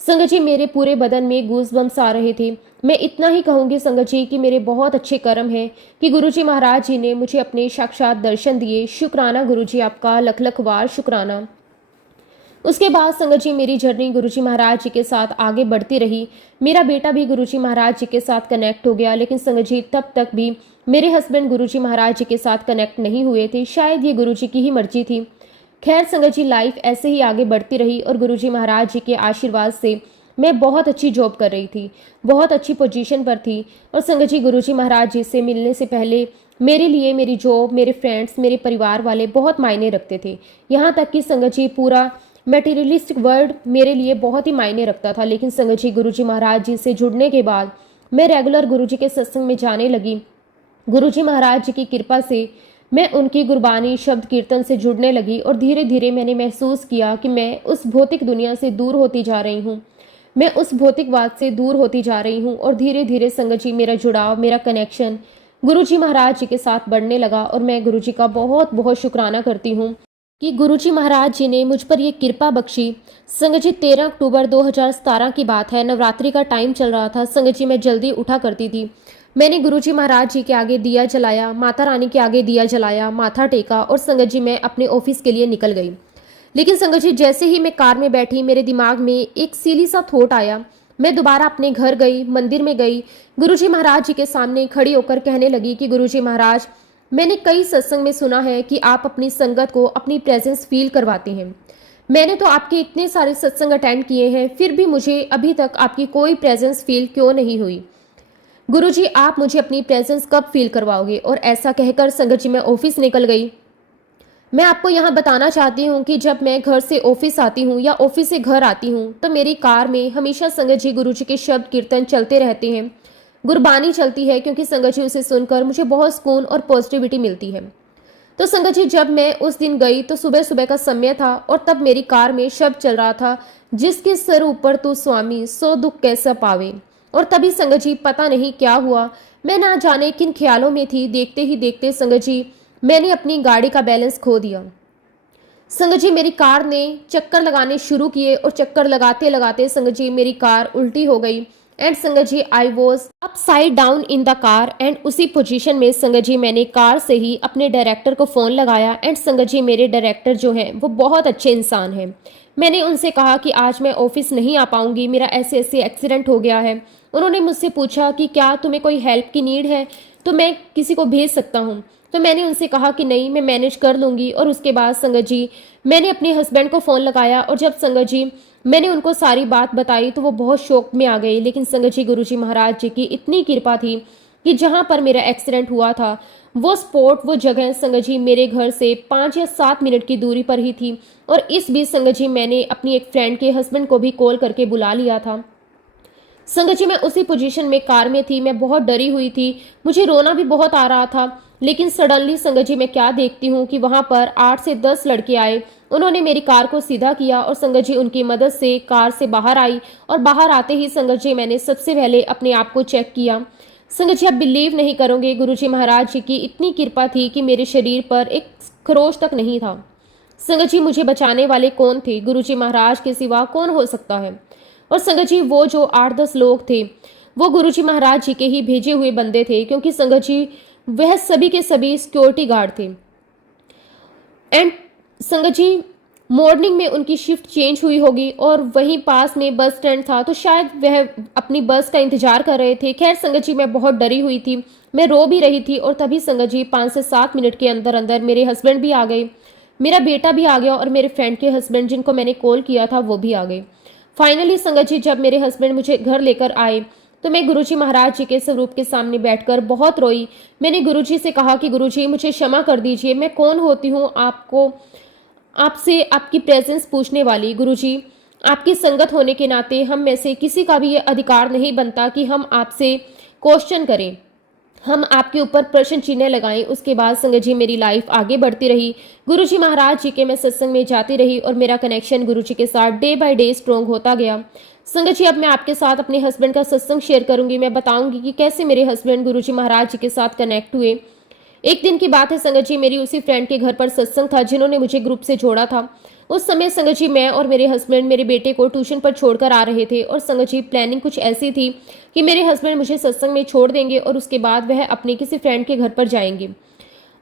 संगत जी, मेरे पूरे बदन में गूज़बम्स आ रहे थे। मैं इतना ही कहूँगी संगत जी कि मेरे बहुत अच्छे कर्म हैं कि गुरुजी महाराज जी ने मुझे अपने साक्षात दर्शन दिए। शुक्राना गुरुजी, आपका लख लख बार शुक्राना। उसके बाद संगत जी, मेरी जर्नी गुरुजी महाराज जी के साथ आगे बढ़ती रही। मेरा बेटा भी गुरुजी महाराज जी के साथ कनेक्ट हो गया, लेकिन संगत जी, तब तक भी मेरे हस्बैंड गुरुजी महाराज जी के साथ कनेक्ट नहीं हुए थे। शायद ये गुरुजी की ही मर्जी थी। खैर संगत जी, लाइफ ऐसे ही आगे बढ़ती रही और गुरुजी महाराज जी के आशीर्वाद से मैं बहुत अच्छी जॉब कर रही थी, बहुत अच्छी पोजीशन पर थी। और संगत जी, गुरुजी महाराज जी से मिलने से पहले मेरे लिए मेरी जॉब, मेरे फ्रेंड्स, मेरे परिवार वाले बहुत मायने रखते थे। यहाँ तक कि संगत जी, पूरा मटेरियलिस्टिक वर्ल्ड मेरे लिए बहुत ही मायने रखता था। लेकिन संगत जी, गुरुजी महाराज जी से जुड़ने के बाद मैं रेगुलर गुरुजी के सत्संग में जाने लगी। गुरुजी महाराज जी की कृपा से मैं उनकी गुरबानी, शब्द कीर्तन से जुड़ने लगी और धीरे धीरे मैंने महसूस किया कि मैं उस भौतिक दुनिया से दूर होती जा रही हूँ, मैं उस भौतिकवाद से दूर होती जा रही हूँ। और धीरे धीरे संगत जी, मेरा जुड़ाव, मेरा कनेक्शन गुरुजी महाराज जी के साथ बढ़ने लगा। और मैं गुरुजी का बहुत बहुत शुक्राना करती हूँ कि गुरुजी महाराज जी ने मुझ पर ये कृपा बख्शी। संगत जी, 13 अक्टूबर 2017 की बात है, नवरात्रि का टाइम चल रहा था। संगत जी, मैं जल्दी उठा करती थी। मैंने गुरुजी महाराज जी के आगे दिया जलाया, माता रानी के आगे दिया जलाया, माथा टेका और संगत जी, मैं अपने ऑफिस के लिए निकल गई। लेकिन संगत जी, जैसे ही मैं कार में बैठी, मेरे दिमाग में एक सीली सा थॉट आया। मैं दोबारा अपने घर गई, मंदिर में गई, गुरुजी महाराज जी के सामने खड़ी होकर कहने लगी कि गुरुजी महाराज, मैंने कई सत्संग में सुना है कि आप अपनी संगत को अपनी प्रेजेंस फील करवाती हैं। मैंने तो आपके इतने सारे सत्संग अटेंड किए हैं, फिर भी मुझे अभी तक आपकी कोई प्रेजेंस फील क्यों नहीं हुई। गुरुजी, आप मुझे अपनी प्रेजेंस कब फील करवाओगे। और ऐसा कहकर संगत जी, मैं ऑफिस निकल गई। मैं आपको यहाँ बताना चाहती हूँ कि जब मैं घर से ऑफिस आती हूँ या ऑफिस से घर आती हूँ तो मेरी कार में हमेशा संगत जी, गुरुजी के शब्द कीर्तन चलते रहते हैं, गुरबानी चलती है, क्योंकि संगत जी, उसे सुनकर मुझे बहुत सुकून और पॉजिटिविटी मिलती है। तो संगत जी, जब मैं उस दिन गई तो सुबह सुबह का समय था और तब मेरी कार में शब्द चल रहा था, जिसके सर ऊपर तू स्वामी, सो दुख कैसा पावे। और तभी संगत जी, पता नहीं क्या हुआ, मैं ना जाने किन ख्यालों में थी, देखते ही देखते संगत जी, मैंने अपनी गाड़ी का बैलेंस खो दिया। संगत जी, मेरी कार ने चक्कर लगाने शुरू किए और चक्कर लगाते लगाते संगत जी, मेरी कार उल्टी हो गई। And Sangat ji, I was upside down in the car. And उसी पोजीशन में संगत जी, मैंने कार से ही अपने डायरेक्टर को फ़ोन लगाया। एंड संगत जी, मेरे डायरेक्टर जो हैं वो बहुत अच्छे इंसान हैं। मैंने उनसे कहा कि आज मैं ऑफिस नहीं आ पाऊंगी, मेरा ऐसे ऐसे एक्सीडेंट हो गया है। उन्होंने मुझसे पूछा कि क्या तुम्हें कोई हेल्प की नीड है। तो मैं किसी को भेज सकता हूँ। तो मैंने उनसे कहा कि नहीं, मैं मैनेज कर लूँगी। और उसके बाद संगत जी मैंने अपने हस्बैंड को फ़ोन लगाया, और जब संगत जी मैंने उनको सारी बात बताई तो वो बहुत शौक में आ गए। लेकिन संगत जी गुरुजी महाराज जी की इतनी कृपा थी कि जहाँ पर मेरा एक्सीडेंट हुआ था वो स्पॉट, वो जगह संगत जी मेरे घर से 5 या 7 मिनट की दूरी पर ही थी। और इस बीच संगत जी मैंने अपनी एक फ्रेंड के हस्बैंड को भी कॉल करके बुला लिया था। संगत जी मैं उसी पोजीशन में कार में थी, मैं बहुत डरी हुई थी, मुझे रोना भी बहुत आ रहा था। लेकिन सडनली संगत जी मैं क्या देखती हूँ कि वहां पर 8 से 10 लड़के आए। उन्होंने मेरी कार को सीधा किया और संगत जी उनकी मदद से कार से बाहर आई। और बाहर आते ही संगत जी मैंने सबसे पहले अपने आप को चेक किया। संगत जी आप बिलीव नहीं करोगे, गुरुजी महाराज जी की इतनी कृपा थी कि मेरे शरीर पर एक खरोच तक नहीं था। संगत जी मुझे बचाने वाले कौन थे? गुरुजी महाराज के सिवा कौन हो सकता है? और संगत जी वो जो 8-10 लोग थे वो गुरुजी महाराज जी के ही भेजे हुए बंदे थे, क्योंकि संगत जी वह सभी के सभी सिक्योरिटी गार्ड थे। एंड संगत जी मॉर्निंग में उनकी शिफ्ट चेंज हुई होगी और वहीं पास में बस स्टैंड था, तो शायद वह अपनी बस का इंतजार कर रहे थे। खैर संगत जी मैं बहुत डरी हुई थी, मैं रो भी रही थी। और तभी संगत जी 5 से 7 मिनट के अंदर अंदर मेरे हस्बैंड भी आ गए, मेरा बेटा भी आ गया और मेरे फ्रेंड के हस्बैंड जिनको मैंने कॉल किया था वो भी आ गए। फाइनली संगत जी जब मेरे हस्बैंड मुझे घर लेकर आए तो मैं गुरुजी महाराज जी के स्वरूप के सामने बैठकर बहुत रोई। मैंने गुरुजी से कहा कि गुरुजी मुझे क्षमा कर दीजिए, मैं कौन होती हूँ आपको आपसे आपकी प्रेजेंस पूछने वाली। गुरुजी आपकी संगत होने के नाते हम में से किसी का भी ये अधिकार नहीं बनता कि हम आपसे क्वेश्चन करें, हम आपके ऊपर प्रश्न चिन्ह लगाएं। उसके बाद संगत जी मेरी लाइफ आगे बढ़ती रही, गुरुजी महाराज जी के मैं सत्संग में जाती रही और मेरा कनेक्शन गुरुजी के साथ डे बाय डे स्ट्रॉन्ग होता गया। संगत जी अब मैं आपके साथ अपने हस्बैंड का सत्संग शेयर करूंगी। मैं बताऊंगी कि कैसे मेरे हस्बैंड गुरुजी महाराज जी के साथ कनेक्ट हुए। एक दिन की बात है संगत जी, मेरी उसी फ्रेंड के घर पर सत्संग था जिन्होंने मुझे ग्रुप से जोड़ा था। उस समय संगत जी मैं और मेरे हस्बैंड मेरे बेटे को ट्यूशन पर छोड़कर आ रहे थे। और संगत जी प्लानिंग कुछ ऐसी थी कि मेरे हस्बैंड मुझे सत्संग में छोड़ देंगे और उसके बाद वह अपने किसी फ्रेंड के घर पर जाएंगे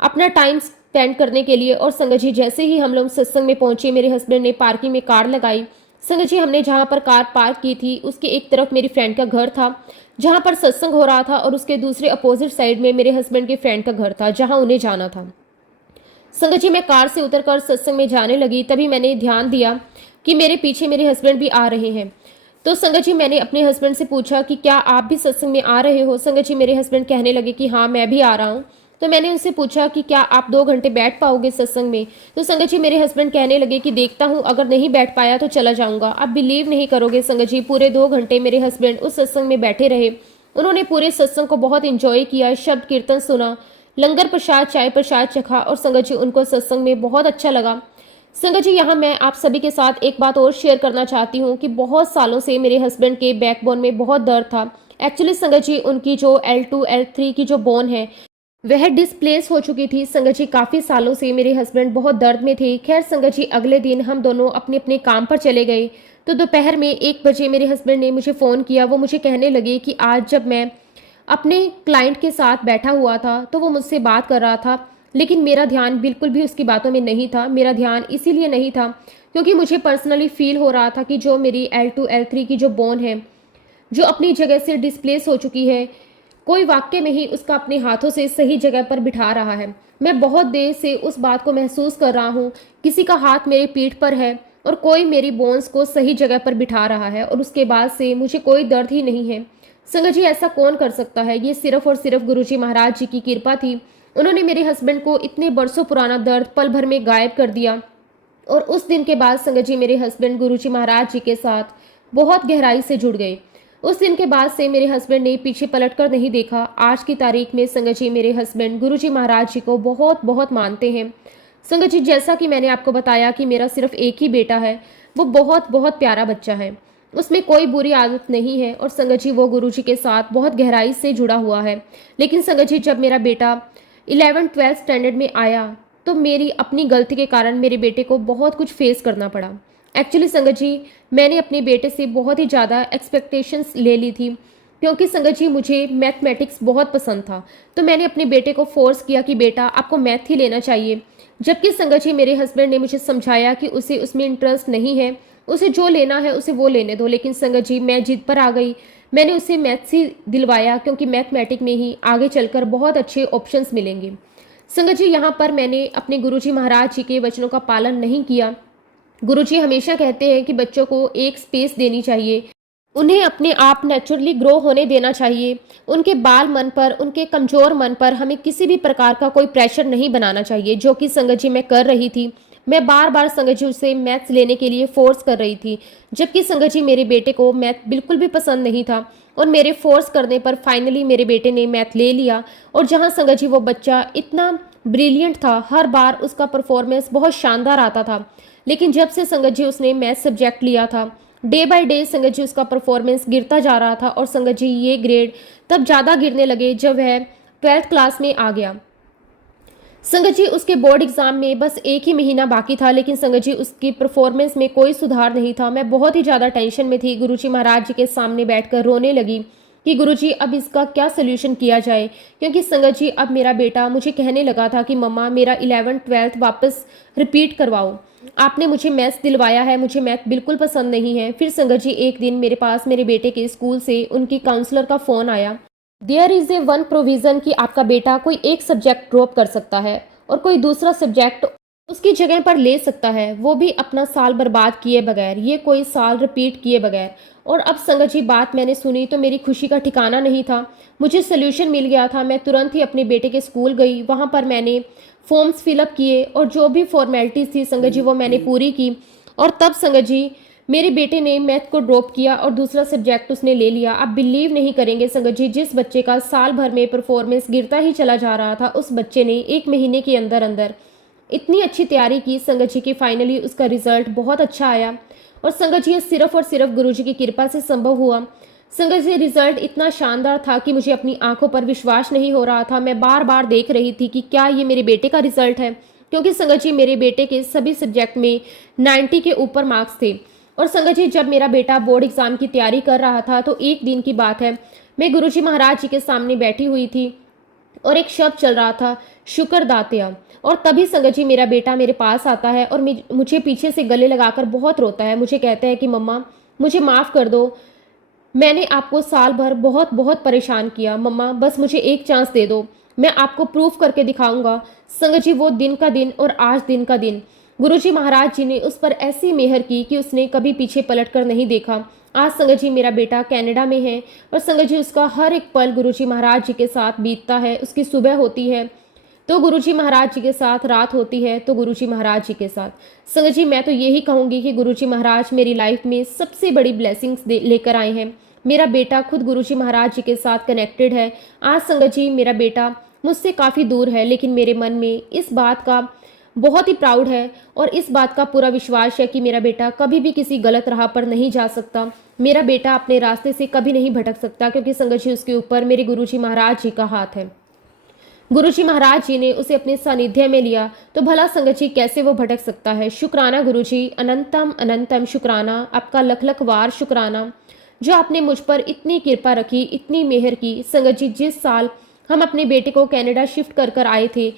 अपना टाइम स्पेंड करने के लिए। और संगत जी जैसे ही हम लोग सत्संग में पहुंचे मेरे हस्बैंड ने पार्किंग में कार लगाई। संगत जी हमने जहाँ पर कार पार्क की थी उसके एक तरफ मेरी फ्रेंड का घर था जहाँ पर सत्संग हो रहा था, और उसके दूसरे अपोजिट साइड में मेरे हस्बैंड के फ्रेंड का घर था जहाँ उन्हें जाना था। संगत जी मैं कार से उतरकर सत्संग में जाने लगी, तभी मैंने ध्यान दिया कि मेरे पीछे मेरे हस्बैंड भी आ रहे हैं। तो संगत जी मैंने अपने हस्बैंड से पूछा कि क्या आप भी सत्संग में आ रहे हो? संगत जी मेरे हस्बैंड कहने लगे कि हाँ मैं भी आ रहा हूँ। तो मैंने उनसे पूछा कि क्या आप 2 घंटे बैठ पाओगे सत्संग में? तो संगत जी मेरे हस्बैंड कहने लगे कि देखता हूँ, अगर नहीं बैठ पाया तो चला जाऊंगा। आप बिलीव नहीं करोगे संगत जी, पूरे 2 घंटे मेरे हस्बैंड उस सत्संग में बैठे रहे। उन्होंने पूरे सत्संग को बहुत इंजॉय किया, शब्द कीर्तन सुना, लंगर प्रसाद चाय प्रसाद चखा, और संगत जी उनको सत्संग में बहुत अच्छा लगा। संगत जी यहाँ मैं आप सभी के साथ एक बात और शेयर करना चाहती हूँ कि बहुत सालों से मेरे हस्बैंड के बैकबोन में बहुत दर्द था। एक्चुअली संगत जी उनकी जो L2 L3 की जो बोन है वह डिस्प्लेस हो चुकी थी। संगत जी काफ़ी सालों से मेरे हस्बैंड बहुत दर्द में थे। खैर संगत जी अगले दिन हम दोनों अपने अपने काम पर चले गए। तो दोपहर में 1 बजे मेरे हस्बैंड ने मुझे फ़ोन किया। वो मुझे कहने लगे कि आज जब मैं अपने क्लाइंट के साथ बैठा हुआ था तो वो मुझसे बात कर रहा था, लेकिन मेरा ध्यान बिल्कुल भी उसकी बातों में नहीं था। मेरा ध्यान इसीलिए नहीं था क्योंकि मुझे पर्सनली फील हो रहा था कि जो मेरी L2 L3 की जो बोन है जो अपनी जगह से डिस्प्लेस हो चुकी है, कोई वाक्य में ही उसका अपने हाथों से सही जगह पर बिठा रहा है। मैं बहुत देर से उस बात को महसूस कर रहा हूँ, किसी का हाथ मेरी पीठ पर है और कोई मेरी बोन्स को सही जगह पर बिठा रहा है, और उसके बाद से मुझे कोई दर्द ही नहीं है। संगत जी ऐसा कौन कर सकता है? ये सिर्फ और सिर्फ गुरुजी महाराज जी की कृपा थी। उन्होंने मेरे हस्बैंड को इतने बरसों पुराना दर्द पल भर में गायब कर दिया। और उस दिन के बाद संगत जी मेरे हस्बैंड गुरुजी महाराज जी के साथ बहुत गहराई से जुड़ गए। उस दिन के बाद से मेरे हस्बैंड ने पीछे पलट कर नहीं देखा। आज की तारीख में संगत जी मेरे हस्बैंड गुरुजी महाराज जी को बहुत बहुत मानते हैं। संगत जी जैसा कि मैंने आपको बताया कि मेरा सिर्फ एक ही बेटा है, वो बहुत बहुत प्यारा बच्चा है, उसमें कोई बुरी आदत नहीं है, और संगत जी वो गुरुजी के साथ बहुत गहराई से जुड़ा हुआ है। लेकिन संगत जी जब मेरा बेटा 11th-12th स्टैंडर्ड में आया तो मेरी अपनी गलती के कारण मेरे बेटे को बहुत कुछ फेस करना पड़ा। एक्चुअली संगत जी मैंने अपने बेटे से बहुत ही ज़्यादा एक्सपेक्टेशंस ले ली थी क्योंकि संगत जी मुझे मैथमेटिक्स बहुत पसंद था। तो मैंने अपने बेटे को फोर्स किया कि बेटा आपको मैथ ही लेना चाहिए। जबकि संगत जी मेरे हस्बैंड ने मुझे समझाया कि उसे उसमें इंटरेस्ट नहीं है, उसे जो लेना है उसे वो लेने दो। लेकिन संगत जी मैं जिद पर आ गई, मैंने उसे मैथ्स ही दिलवाया क्योंकि मैथमेटिक में ही आगे चलकर बहुत अच्छे ऑप्शंस मिलेंगे। संगत जी यहाँ पर मैंने अपने गुरुजी महाराज जी के वचनों का पालन नहीं किया। गुरुजी हमेशा कहते हैं कि बच्चों को एक स्पेस देनी चाहिए, उन्हें अपने आप नेचुरली ग्रो होने देना चाहिए। उनके बाल मन पर, उनके कमज़ोर मन पर हमें किसी भी प्रकार का कोई प्रेशर नहीं बनाना चाहिए, जो कि संगत जी मैं कर रही थी। मैं बार बार संगत जी उसे मैथ्स लेने के लिए फोर्स कर रही थी, जबकि संगत जी मेरे बेटे को मैथ बिल्कुल भी पसंद नहीं था। और मेरे फोर्स करने पर फाइनली मेरे बेटे ने मैथ ले लिया। और जहाँ संगत जी वो बच्चा इतना ब्रिलियंट था, हर बार उसका परफॉर्मेंस बहुत शानदार आता था। लेकिन जब से संगत जी उसने मैथ सब्जेक्ट लिया था, डे बाय डे संगत जी उसका परफॉर्मेंस गिरता जा रहा था। और संगत जी ये ग्रेड तब ज़्यादा गिरने लगे जब वह 12th क्लास में आ गया। संगत जी उसके बोर्ड एग्जाम में बस एक ही महीना बाकी था, लेकिन संगत जी उसकी परफॉर्मेंस में कोई सुधार नहीं था। मैं बहुत ही ज़्यादा टेंशन में थी। गुरुजी महाराज जी के सामने बैठकर रोने लगी कि गुरुजी अब इसका क्या सोल्यूशन किया जाए, क्योंकि संगत जी अब मेरा बेटा मुझे कहने लगा था कि मम्मा मेरा 11th 12th वापस रिपीट करवाओ, आपने मुझे मैथ्स दिलवाया है, मुझे मैथ बिल्कुल पसंद नहीं है। फिर संगत जी एक दिन मेरे पास मेरे बेटे के स्कूल से उनकी काउंसलर का फ़ोन आया। There is a one provision कि आपका बेटा कोई एक सब्जेक्ट ड्रॉप कर सकता है और कोई दूसरा सब्जेक्ट उसकी जगह पर ले सकता है, वो भी अपना साल बर्बाद किए बगैर, ये कोई साल रिपीट किए बगैर। और अब संगत जी बात मैंने सुनी तो मेरी खुशी का ठिकाना नहीं था। मुझे सोल्यूशन मिल गया था। मैं तुरंत ही अपने बेटे के स्कूल गई, वहाँ पर मैंने फॉर्म्स फिलअप किए और जो भी फॉर्मेलिटीज़ थी संगत जी वो मैंने पूरी की। और तब संगत जी मेरे बेटे ने मैथ को ड्रॉप किया और दूसरा सब्जेक्ट उसने ले लिया। आप बिलीव नहीं करेंगे संगत जी, जिस बच्चे का साल भर में परफॉर्मेंस गिरता ही चला जा रहा था, उस बच्चे ने एक महीने के अंदर अंदर इतनी अच्छी तैयारी की संगत जी की फाइनली उसका रिजल्ट बहुत अच्छा आया। और संगत जी ये सिर्फ और सिर्फ गुरु जी की कृपा से संभव हुआ। संगत जी रिजल्ट इतना शानदार था कि मुझे अपनी आंखों पर विश्वास नहीं हो रहा था। मैं बार बार देख रही थी कि क्या ये मेरे बेटे का रिजल्ट है, क्योंकि संगत जी मेरे बेटे के सभी सब्जेक्ट में 90 के ऊपर मार्क्स थे। और संगत जी जब मेरा बेटा बोर्ड एग्जाम की तैयारी कर रहा था तो एक दिन की बात है, मैं गुरुजी महाराज जी के सामने बैठी हुई थी और एक शब्द चल रहा था, शुक्र दातिया। और तभी संगत जी मेरा बेटा मेरे पास आता है और मुझे पीछे से गले लगाकर बहुत रोता है। मुझे कहता है कि मम्मा मुझे माफ़ कर दो, मैंने आपको साल भर बहुत बहुत परेशान किया, मम्मा बस मुझे एक चांस दे दो, मैं आपको प्रूफ करके दिखाऊंगा। संगत जी वो दिन का दिन और आज दिन का दिन गुरुजी महाराज जी ने उस पर ऐसी मेहर की कि उसने कभी पीछे पलट कर नहीं देखा। आज संगत जी मेरा बेटा कनाडा में है और संगत जी उसका हर एक पल गुरुजी महाराज जी के साथ बीतता है। उसकी सुबह होती है तो गुरुजी महाराज जी के साथ, रात होती है तो गुरुजी महाराज जी के साथ। संगत जी मैं तो यही कहूँगी कि गुरुजी महाराज मेरी लाइफ में सबसे बड़ी ब्लेसिंग्स लेकर आए हैं। मेरा बेटा खुद गुरुजी महाराज जी के साथ कनेक्टेड है। आज संगत जी मेरा बेटा मुझसे काफ़ी दूर है, लेकिन मेरे मन में इस बात का बहुत ही प्राउड है और इस बात का पूरा विश्वास है कि मेरा बेटा कभी भी किसी गलत राह पर नहीं जा सकता। मेरा बेटा अपने रास्ते से कभी नहीं भटक सकता, क्योंकि संगत जी उसके ऊपर मेरे गुरुजी महाराज जी का हाथ है। गुरुजी महाराज जी ने उसे अपने सानिध्य में लिया तो भला संगत जी कैसे वो भटक सकता है। शुक्राना गुरुजी, अनंतम अनंतम शुक्राना, आपका लख लख वार शुक्राना जो आपने मुझ पर इतनी कृपा रखी, इतनी मेहर की। संगत जी जिस साल हम अपने बेटे को कनाडा शिफ्ट कर आए थे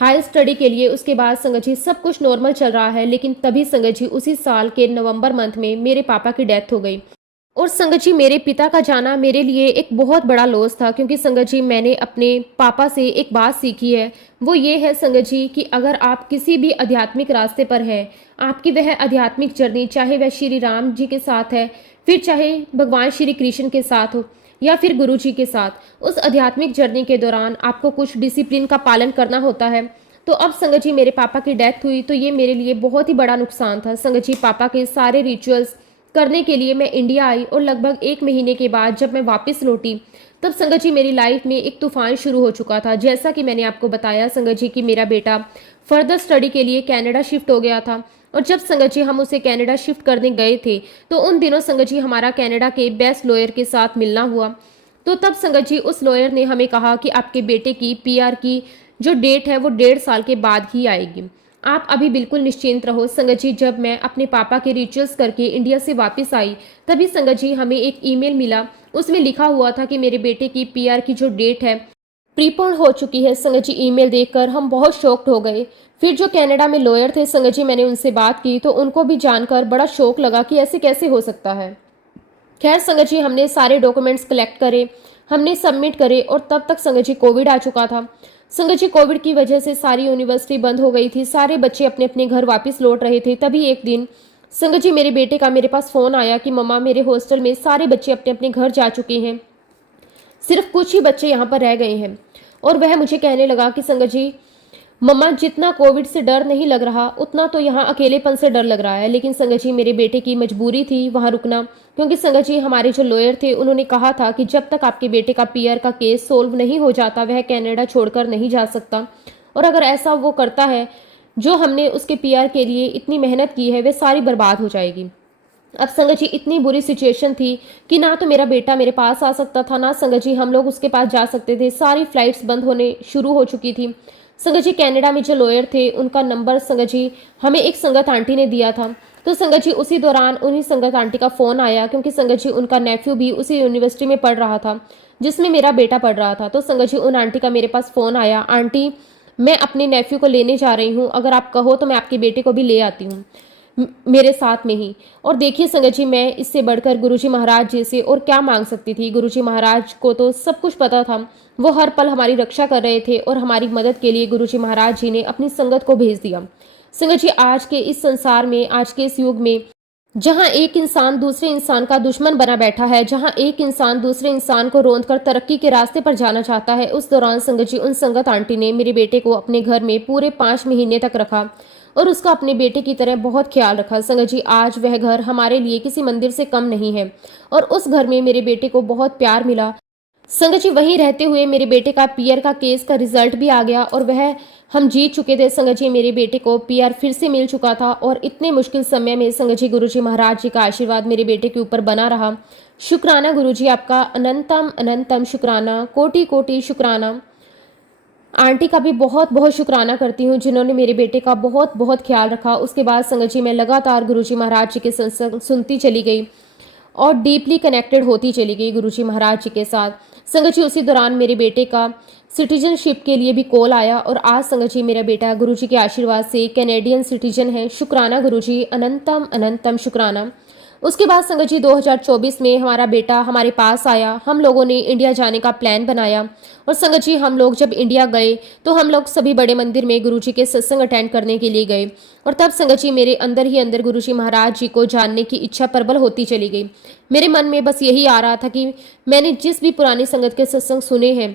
हायर स्टडी के लिए, उसके बाद संगत जी सब कुछ नॉर्मल चल रहा है, लेकिन तभी संगत जी उसी साल के नवंबर मंथ में मेरे पापा की डेथ हो गई। और संगत जी मेरे पिता का जाना मेरे लिए एक बहुत बड़ा लॉस था, क्योंकि संगत जी मैंने अपने पापा से एक बात सीखी है, वो ये है संगत जी कि अगर आप किसी भी आध्यात्मिक रास्ते पर हैं, आपकी वह आध्यात्मिक जर्नी चाहे वह श्री राम जी के साथ है, फिर चाहे भगवान श्री कृष्ण के साथ हो या फिर गुरु जी के साथ, उस आध्यात्मिक जर्नी के दौरान आपको कुछ डिसिप्लिन का पालन करना होता है। तो अब संगत जी मेरे पापा की डेथ हुई तो ये मेरे लिए बहुत ही बड़ा नुकसान था। संगत जी पापा के सारे रिचुअल्स करने के लिए मैं इंडिया आई और लगभग एक महीने के बाद जब मैं वापस लौटी तब संगत जी मेरी लाइफ में एक तूफान शुरू हो चुका था। जैसा कि मैंने आपको बताया संगत जी कि मेरा बेटा फर्दर स्टडी के लिए कनाडा शिफ्ट हो गया था। और जब संगत जी हम उसे कनाडा शिफ्ट करने गए थे तो उन दिनों संगत जी हमारा कनाडा के बेस्ट लॉयर के साथ मिलना हुआ। तो तब संगत जी उस लॉयर ने हमें कहा कि आपके बेटे की PR की जो डेट है वो 1.5 साल के बाद ही आएगी। आप अभी बिल्कुल निश्चिंत रहो संगत जी। जब मैं अपने पापा के रिचुअल्स करके इंडिया से वापस आई, तभी संगत जी हमें एक ईमेल मिला। उसमें लिखा हुआ था कि मेरे बेटे की पीआर की जो डेट है प्रीपोन हो चुकी है। संगत जी ईमेल देखकर हम बहुत शॉक्ड हो गए। फिर जो कनाडा में लॉयर थे संगत जी, मैंने उनसे बात की तो उनको भी जानकर बड़ा शौक लगा कि ऐसे कैसे हो सकता है। खैर संगत जी, हमने सारे डॉक्यूमेंट्स कलेक्ट करे, हमने सबमिट करे और तब तक संगत जी कोविड आ चुका था। संगत जी कोविड की वजह से सारी यूनिवर्सिटी बंद हो गई थी, सारे बच्चे अपने अपने घर वापस लौट रहे थे। तभी एक दिन संगत जी मेरे बेटे का मेरे पास फ़ोन आया कि मम्मा, मेरे हॉस्टल में सारे बच्चे अपने अपने घर जा चुके हैं, सिर्फ कुछ ही बच्चे यहाँ पर रह गए हैं। और वह मुझे कहने लगा कि संगत जी मम्मा, जितना कोविड से डर नहीं लग रहा उतना तो यहाँ अकेलेपन से डर लग रहा है। लेकिन संगत जी मेरे बेटे की मजबूरी थी वहाँ रुकना, क्योंकि संगत जी हमारे जो लॉयर थे उन्होंने कहा था कि जब तक आपके बेटे का पीआर का केस सोल्व नहीं हो जाता वह कनाडा छोड़कर नहीं जा सकता। और अगर ऐसा वो करता है, जो हमने उसके पीआर के लिए इतनी मेहनत की है वह सारी बर्बाद हो जाएगी। अब संगत जी इतनी बुरी सिचुएशन थी कि ना तो मेरा बेटा मेरे पास आ सकता था, ना संगत जी हम लोग उसके पास जा सकते थे। सारी फ्लाइट्स बंद होने शुरू हो चुकी थी। संगत जी कनाडा में जो लॉयर थे उनका नंबर संगत जी हमें एक संगत आंटी ने दिया था। तो संगत जी उसी दौरान उन्हीं संगत आंटी का फ़ोन आया, क्योंकि संगत जी उनका नेफ्यू भी उसी यूनिवर्सिटी में पढ़ रहा था जिसमें मेरा बेटा पढ़ रहा था। तो संगत जी उन आंटी का मेरे पास फ़ोन आया, आंटी मैं अपने नेफ्यू को लेने जा रही हूँ, अगर आप कहो तो मैं आपके बेटे को भी ले आती हूँ मेरे साथ में ही। और देखिए संगत जी, मैं इससे बढ़कर गुरुजी महाराज जी से और क्या मांग सकती थी। गुरुजी महाराज को तो सब कुछ पता था, वो हर पल हमारी रक्षा कर रहे थे और हमारी मदद के लिए गुरुजी महाराज जी ने अपनी संगत को भेज दिया। संगत जी आज के इस संसार में, आज के इस युग में, जहां एक इंसान दूसरे इंसान का दुश्मन बना बैठा है, जहां एक इंसान दूसरे इंसान को रौंदकर तरक्की के रास्ते पर जाना चाहता है, उस दौरान संगत जी उन संगत आंटी ने मेरे बेटे को अपने घर में पूरे 5 महीने तक रखा और उसका अपने बेटे की तरह बहुत ख्याल रखा। संगत जी आज वह घर हमारे लिए किसी मंदिर से कम नहीं है और उस घर में मेरे बेटे को बहुत प्यार मिला। संगत जी वहीं रहते हुए मेरे बेटे का पीआर का केस का रिजल्ट भी आ गया और वह हम जीत चुके थे। संगत जी मेरे बेटे को पीआर फिर से मिल चुका था और इतने मुश्किल समय में संगत जी गुरुजी महाराज जी का आशीर्वाद मेरे बेटे के ऊपर बना रहा। शुक्राना गुरुजी, आपका अनंतम अनंतम शुक्राना, कोटि कोटि शुक्राना। आंटी का भी बहुत बहुत शुक्राना करती हूँ जिन्होंने मेरे बेटे का बहुत बहुत ख्याल रखा। उसके बाद संगत जी मैं लगातार गुरुजी महाराज जी के सत्संग सुनती चली गई और डीपली कनेक्टेड होती चली गई गुरुजी महाराज जी के साथ। संगत जी उसी दौरान मेरे बेटे का सिटीजनशिप के लिए भी कॉल आया और आज संगत जी मेरा बेटा गुरुजी के आशीर्वाद से कैनेडियन सिटीजन है। शुक्राना गुरुजी, अनंतम अनंतम शुक्राना। उसके बाद संगत जी 2024 में हमारा बेटा हमारे पास आया, हम लोगों ने इंडिया जाने का प्लान बनाया और संगत जी हम लोग जब इंडिया गए तो हम लोग सभी बड़े मंदिर में गुरुजी के सत्संग अटेंड करने के लिए गए और तब संगत जी मेरे अंदर ही अंदर गुरुजी महाराज जी को जानने की इच्छा प्रबल होती चली गई। मेरे मन में बस यही आ रहा था कि मैंने जिस भी पुरानी संगत के सत्संग सुने हैं,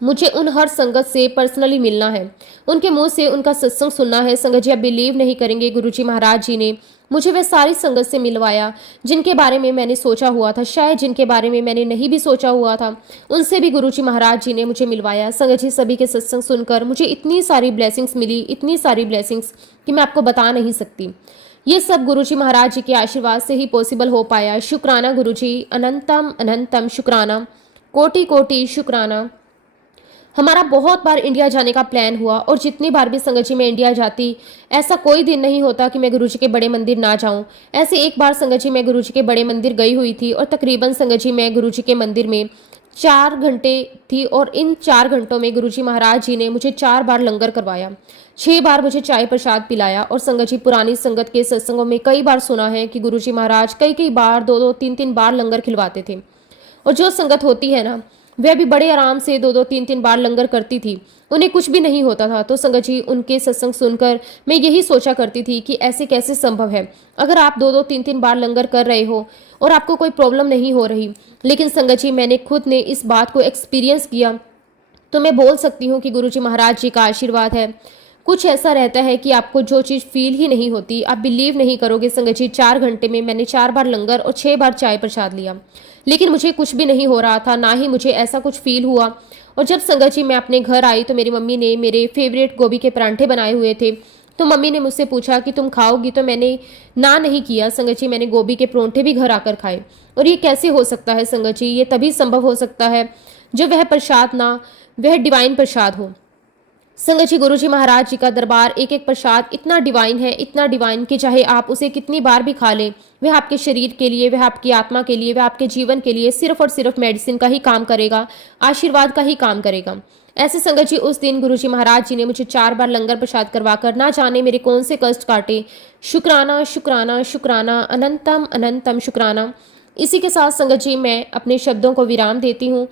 मुझे उन हर संगत से पर्सनली मिलना है, उनके मुंह से उनका सत्संग सुनना है। संगत जी आप बिलीव नहीं करेंगे, गुरुजी महाराज जी ने मुझे वह सारी संगत से मिलवाया जिनके बारे में मैंने सोचा हुआ था, शायद जिनके बारे में मैंने नहीं भी सोचा हुआ था, उनसे भी गुरुजी महाराज जी ने मुझे मिलवाया। संगत जी सभी के सत्संग सुनकर मुझे इतनी सारी ब्लेसिंग्स मिली, इतनी सारी ब्लेसिंग्स कि मैं आपको बता नहीं सकती। ये सब गुरुजी महाराज जी के आशीर्वाद से ही पॉसिबल हो पाया। शुक्राना गुरुजी, अनंतम अनंतम शुक्राना, कोटि कोटि शुक्राना। हमारा बहुत बार इंडिया जाने का प्लान हुआ और जितनी बार भी संगत जी मैं इंडिया जाती, ऐसा कोई दिन नहीं होता कि मैं गुरुजी के बड़े मंदिर ना जाऊं। ऐसे एक बार संगत जी मैं गुरुजी के बड़े मंदिर गई हुई थी और तकरीबन संगत जी मैं गुरुजी के मंदिर में 4 घंटे थी और इन 4 घंटों में गुरुजी महाराज जी ने मुझे 4 बार लंगर करवाया, 6 बार मुझे चाय प्रसाद पिलाया। और संगत जी पुरानी संगत के सत्संगों में कई बार सुना है कि गुरुजी महाराज कई बार 2-2, 3-3 बार लंगर खिलवाते थे। और जो संगत होती है ना, वह भी बड़े आराम से 2-2, 3-3 बार लंगर करती थी, उन्हें कुछ भी नहीं होता था। तो संगत जी उनके सत्संग सुनकर मैं यही सोचा करती थी कि ऐसे कैसे संभव है, अगर आप 2-2, 3-3 बार लंगर कर रहे हो और आपको कोई प्रॉब्लम नहीं हो रही। लेकिन संगत जी मैंने खुद ने इस बात को एक्सपीरियंस किया तो मैं बोल सकती हूँ कि गुरुजी महाराज जी का आशीर्वाद है। कुछ ऐसा रहता है कि आपको जो चीज़ फील ही नहीं होती, आप बिलीव नहीं करोगे संगत जी 4 घंटे में मैंने 4 बार लंगर और 6 बार चाय प्रसाद लिया, लेकिन मुझे कुछ भी नहीं हो रहा था, ना ही मुझे ऐसा कुछ फील हुआ। और जब संगत जी मैं अपने घर आई तो मेरी मम्मी ने मेरे फेवरेट गोभी के परांठे बनाए हुए थे, तो मम्मी ने मुझसे पूछा कि तुम खाओगी, तो मैंने ना नहीं किया। संगत जी मैंने गोभी के परांठे भी घर आकर खाए। और ये कैसे हो सकता है संगत जी, ये तभी संभव हो सकता है जब वह प्रसाद ना, वह डिवाइन प्रसाद हो। संगत जी, गुरु जी महाराज जी का दरबार एक एक प्रसाद इतना डिवाइन है, इतना डिवाइन कि चाहे आप उसे कितनी बार भी खा लें, वह आपके शरीर के लिए, वह आपकी आत्मा के लिए, वह आपके जीवन के लिए सिर्फ और सिर्फ मेडिसिन का ही काम करेगा, आशीर्वाद का ही काम करेगा। ऐसे संगत जी, उस दिन गुरु जी महाराज जी ने मुझे 4 बार लंगर प्रसाद करवाकर ना जाने मेरे कौन से कष्ट काटे। शुक्राना शुक्राना शुक्राना, अनंतम अनंतम शुक्राना। इसी के साथ संगत जी, मैं अपने शब्दों को विराम देती हूँ।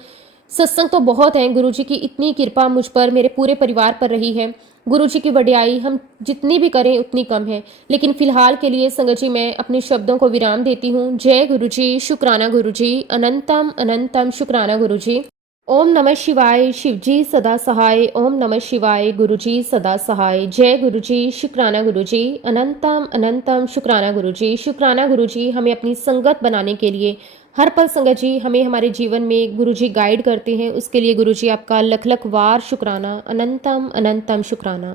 सत्संग तो बहुत हैं, गुरुजी की इतनी कृपा मुझ पर, मेरे पूरे परिवार पर रही है। गुरुजी की वडियाई हम जितनी भी करें उतनी कम है। लेकिन फिलहाल के लिए संगत जी, मैं अपने शब्दों को विराम देती हूँ। जय गुरुजी, शुक्राना गुरुजी, अनंतम अनंतम शुक्राना गुरुजी। ओम नमः शिवाय, शिवजी सदा सहाय। ओम नमः शिवाय, गुरुजी सदा सहाय। जय गुरुजी, शुक्राना गुरुजी, अनंतम अनंतम शुक्राना गुरुजी। शुक्राना गुरुजी, हमें अपनी संगत बनाने के लिए हर पल संगत जी हमें हमारे जीवन में गुरुजी गाइड करते हैं। उसके लिए गुरुजी आपका लख लख वार शुक्राना, अनंतम अनंतम शुक्राना।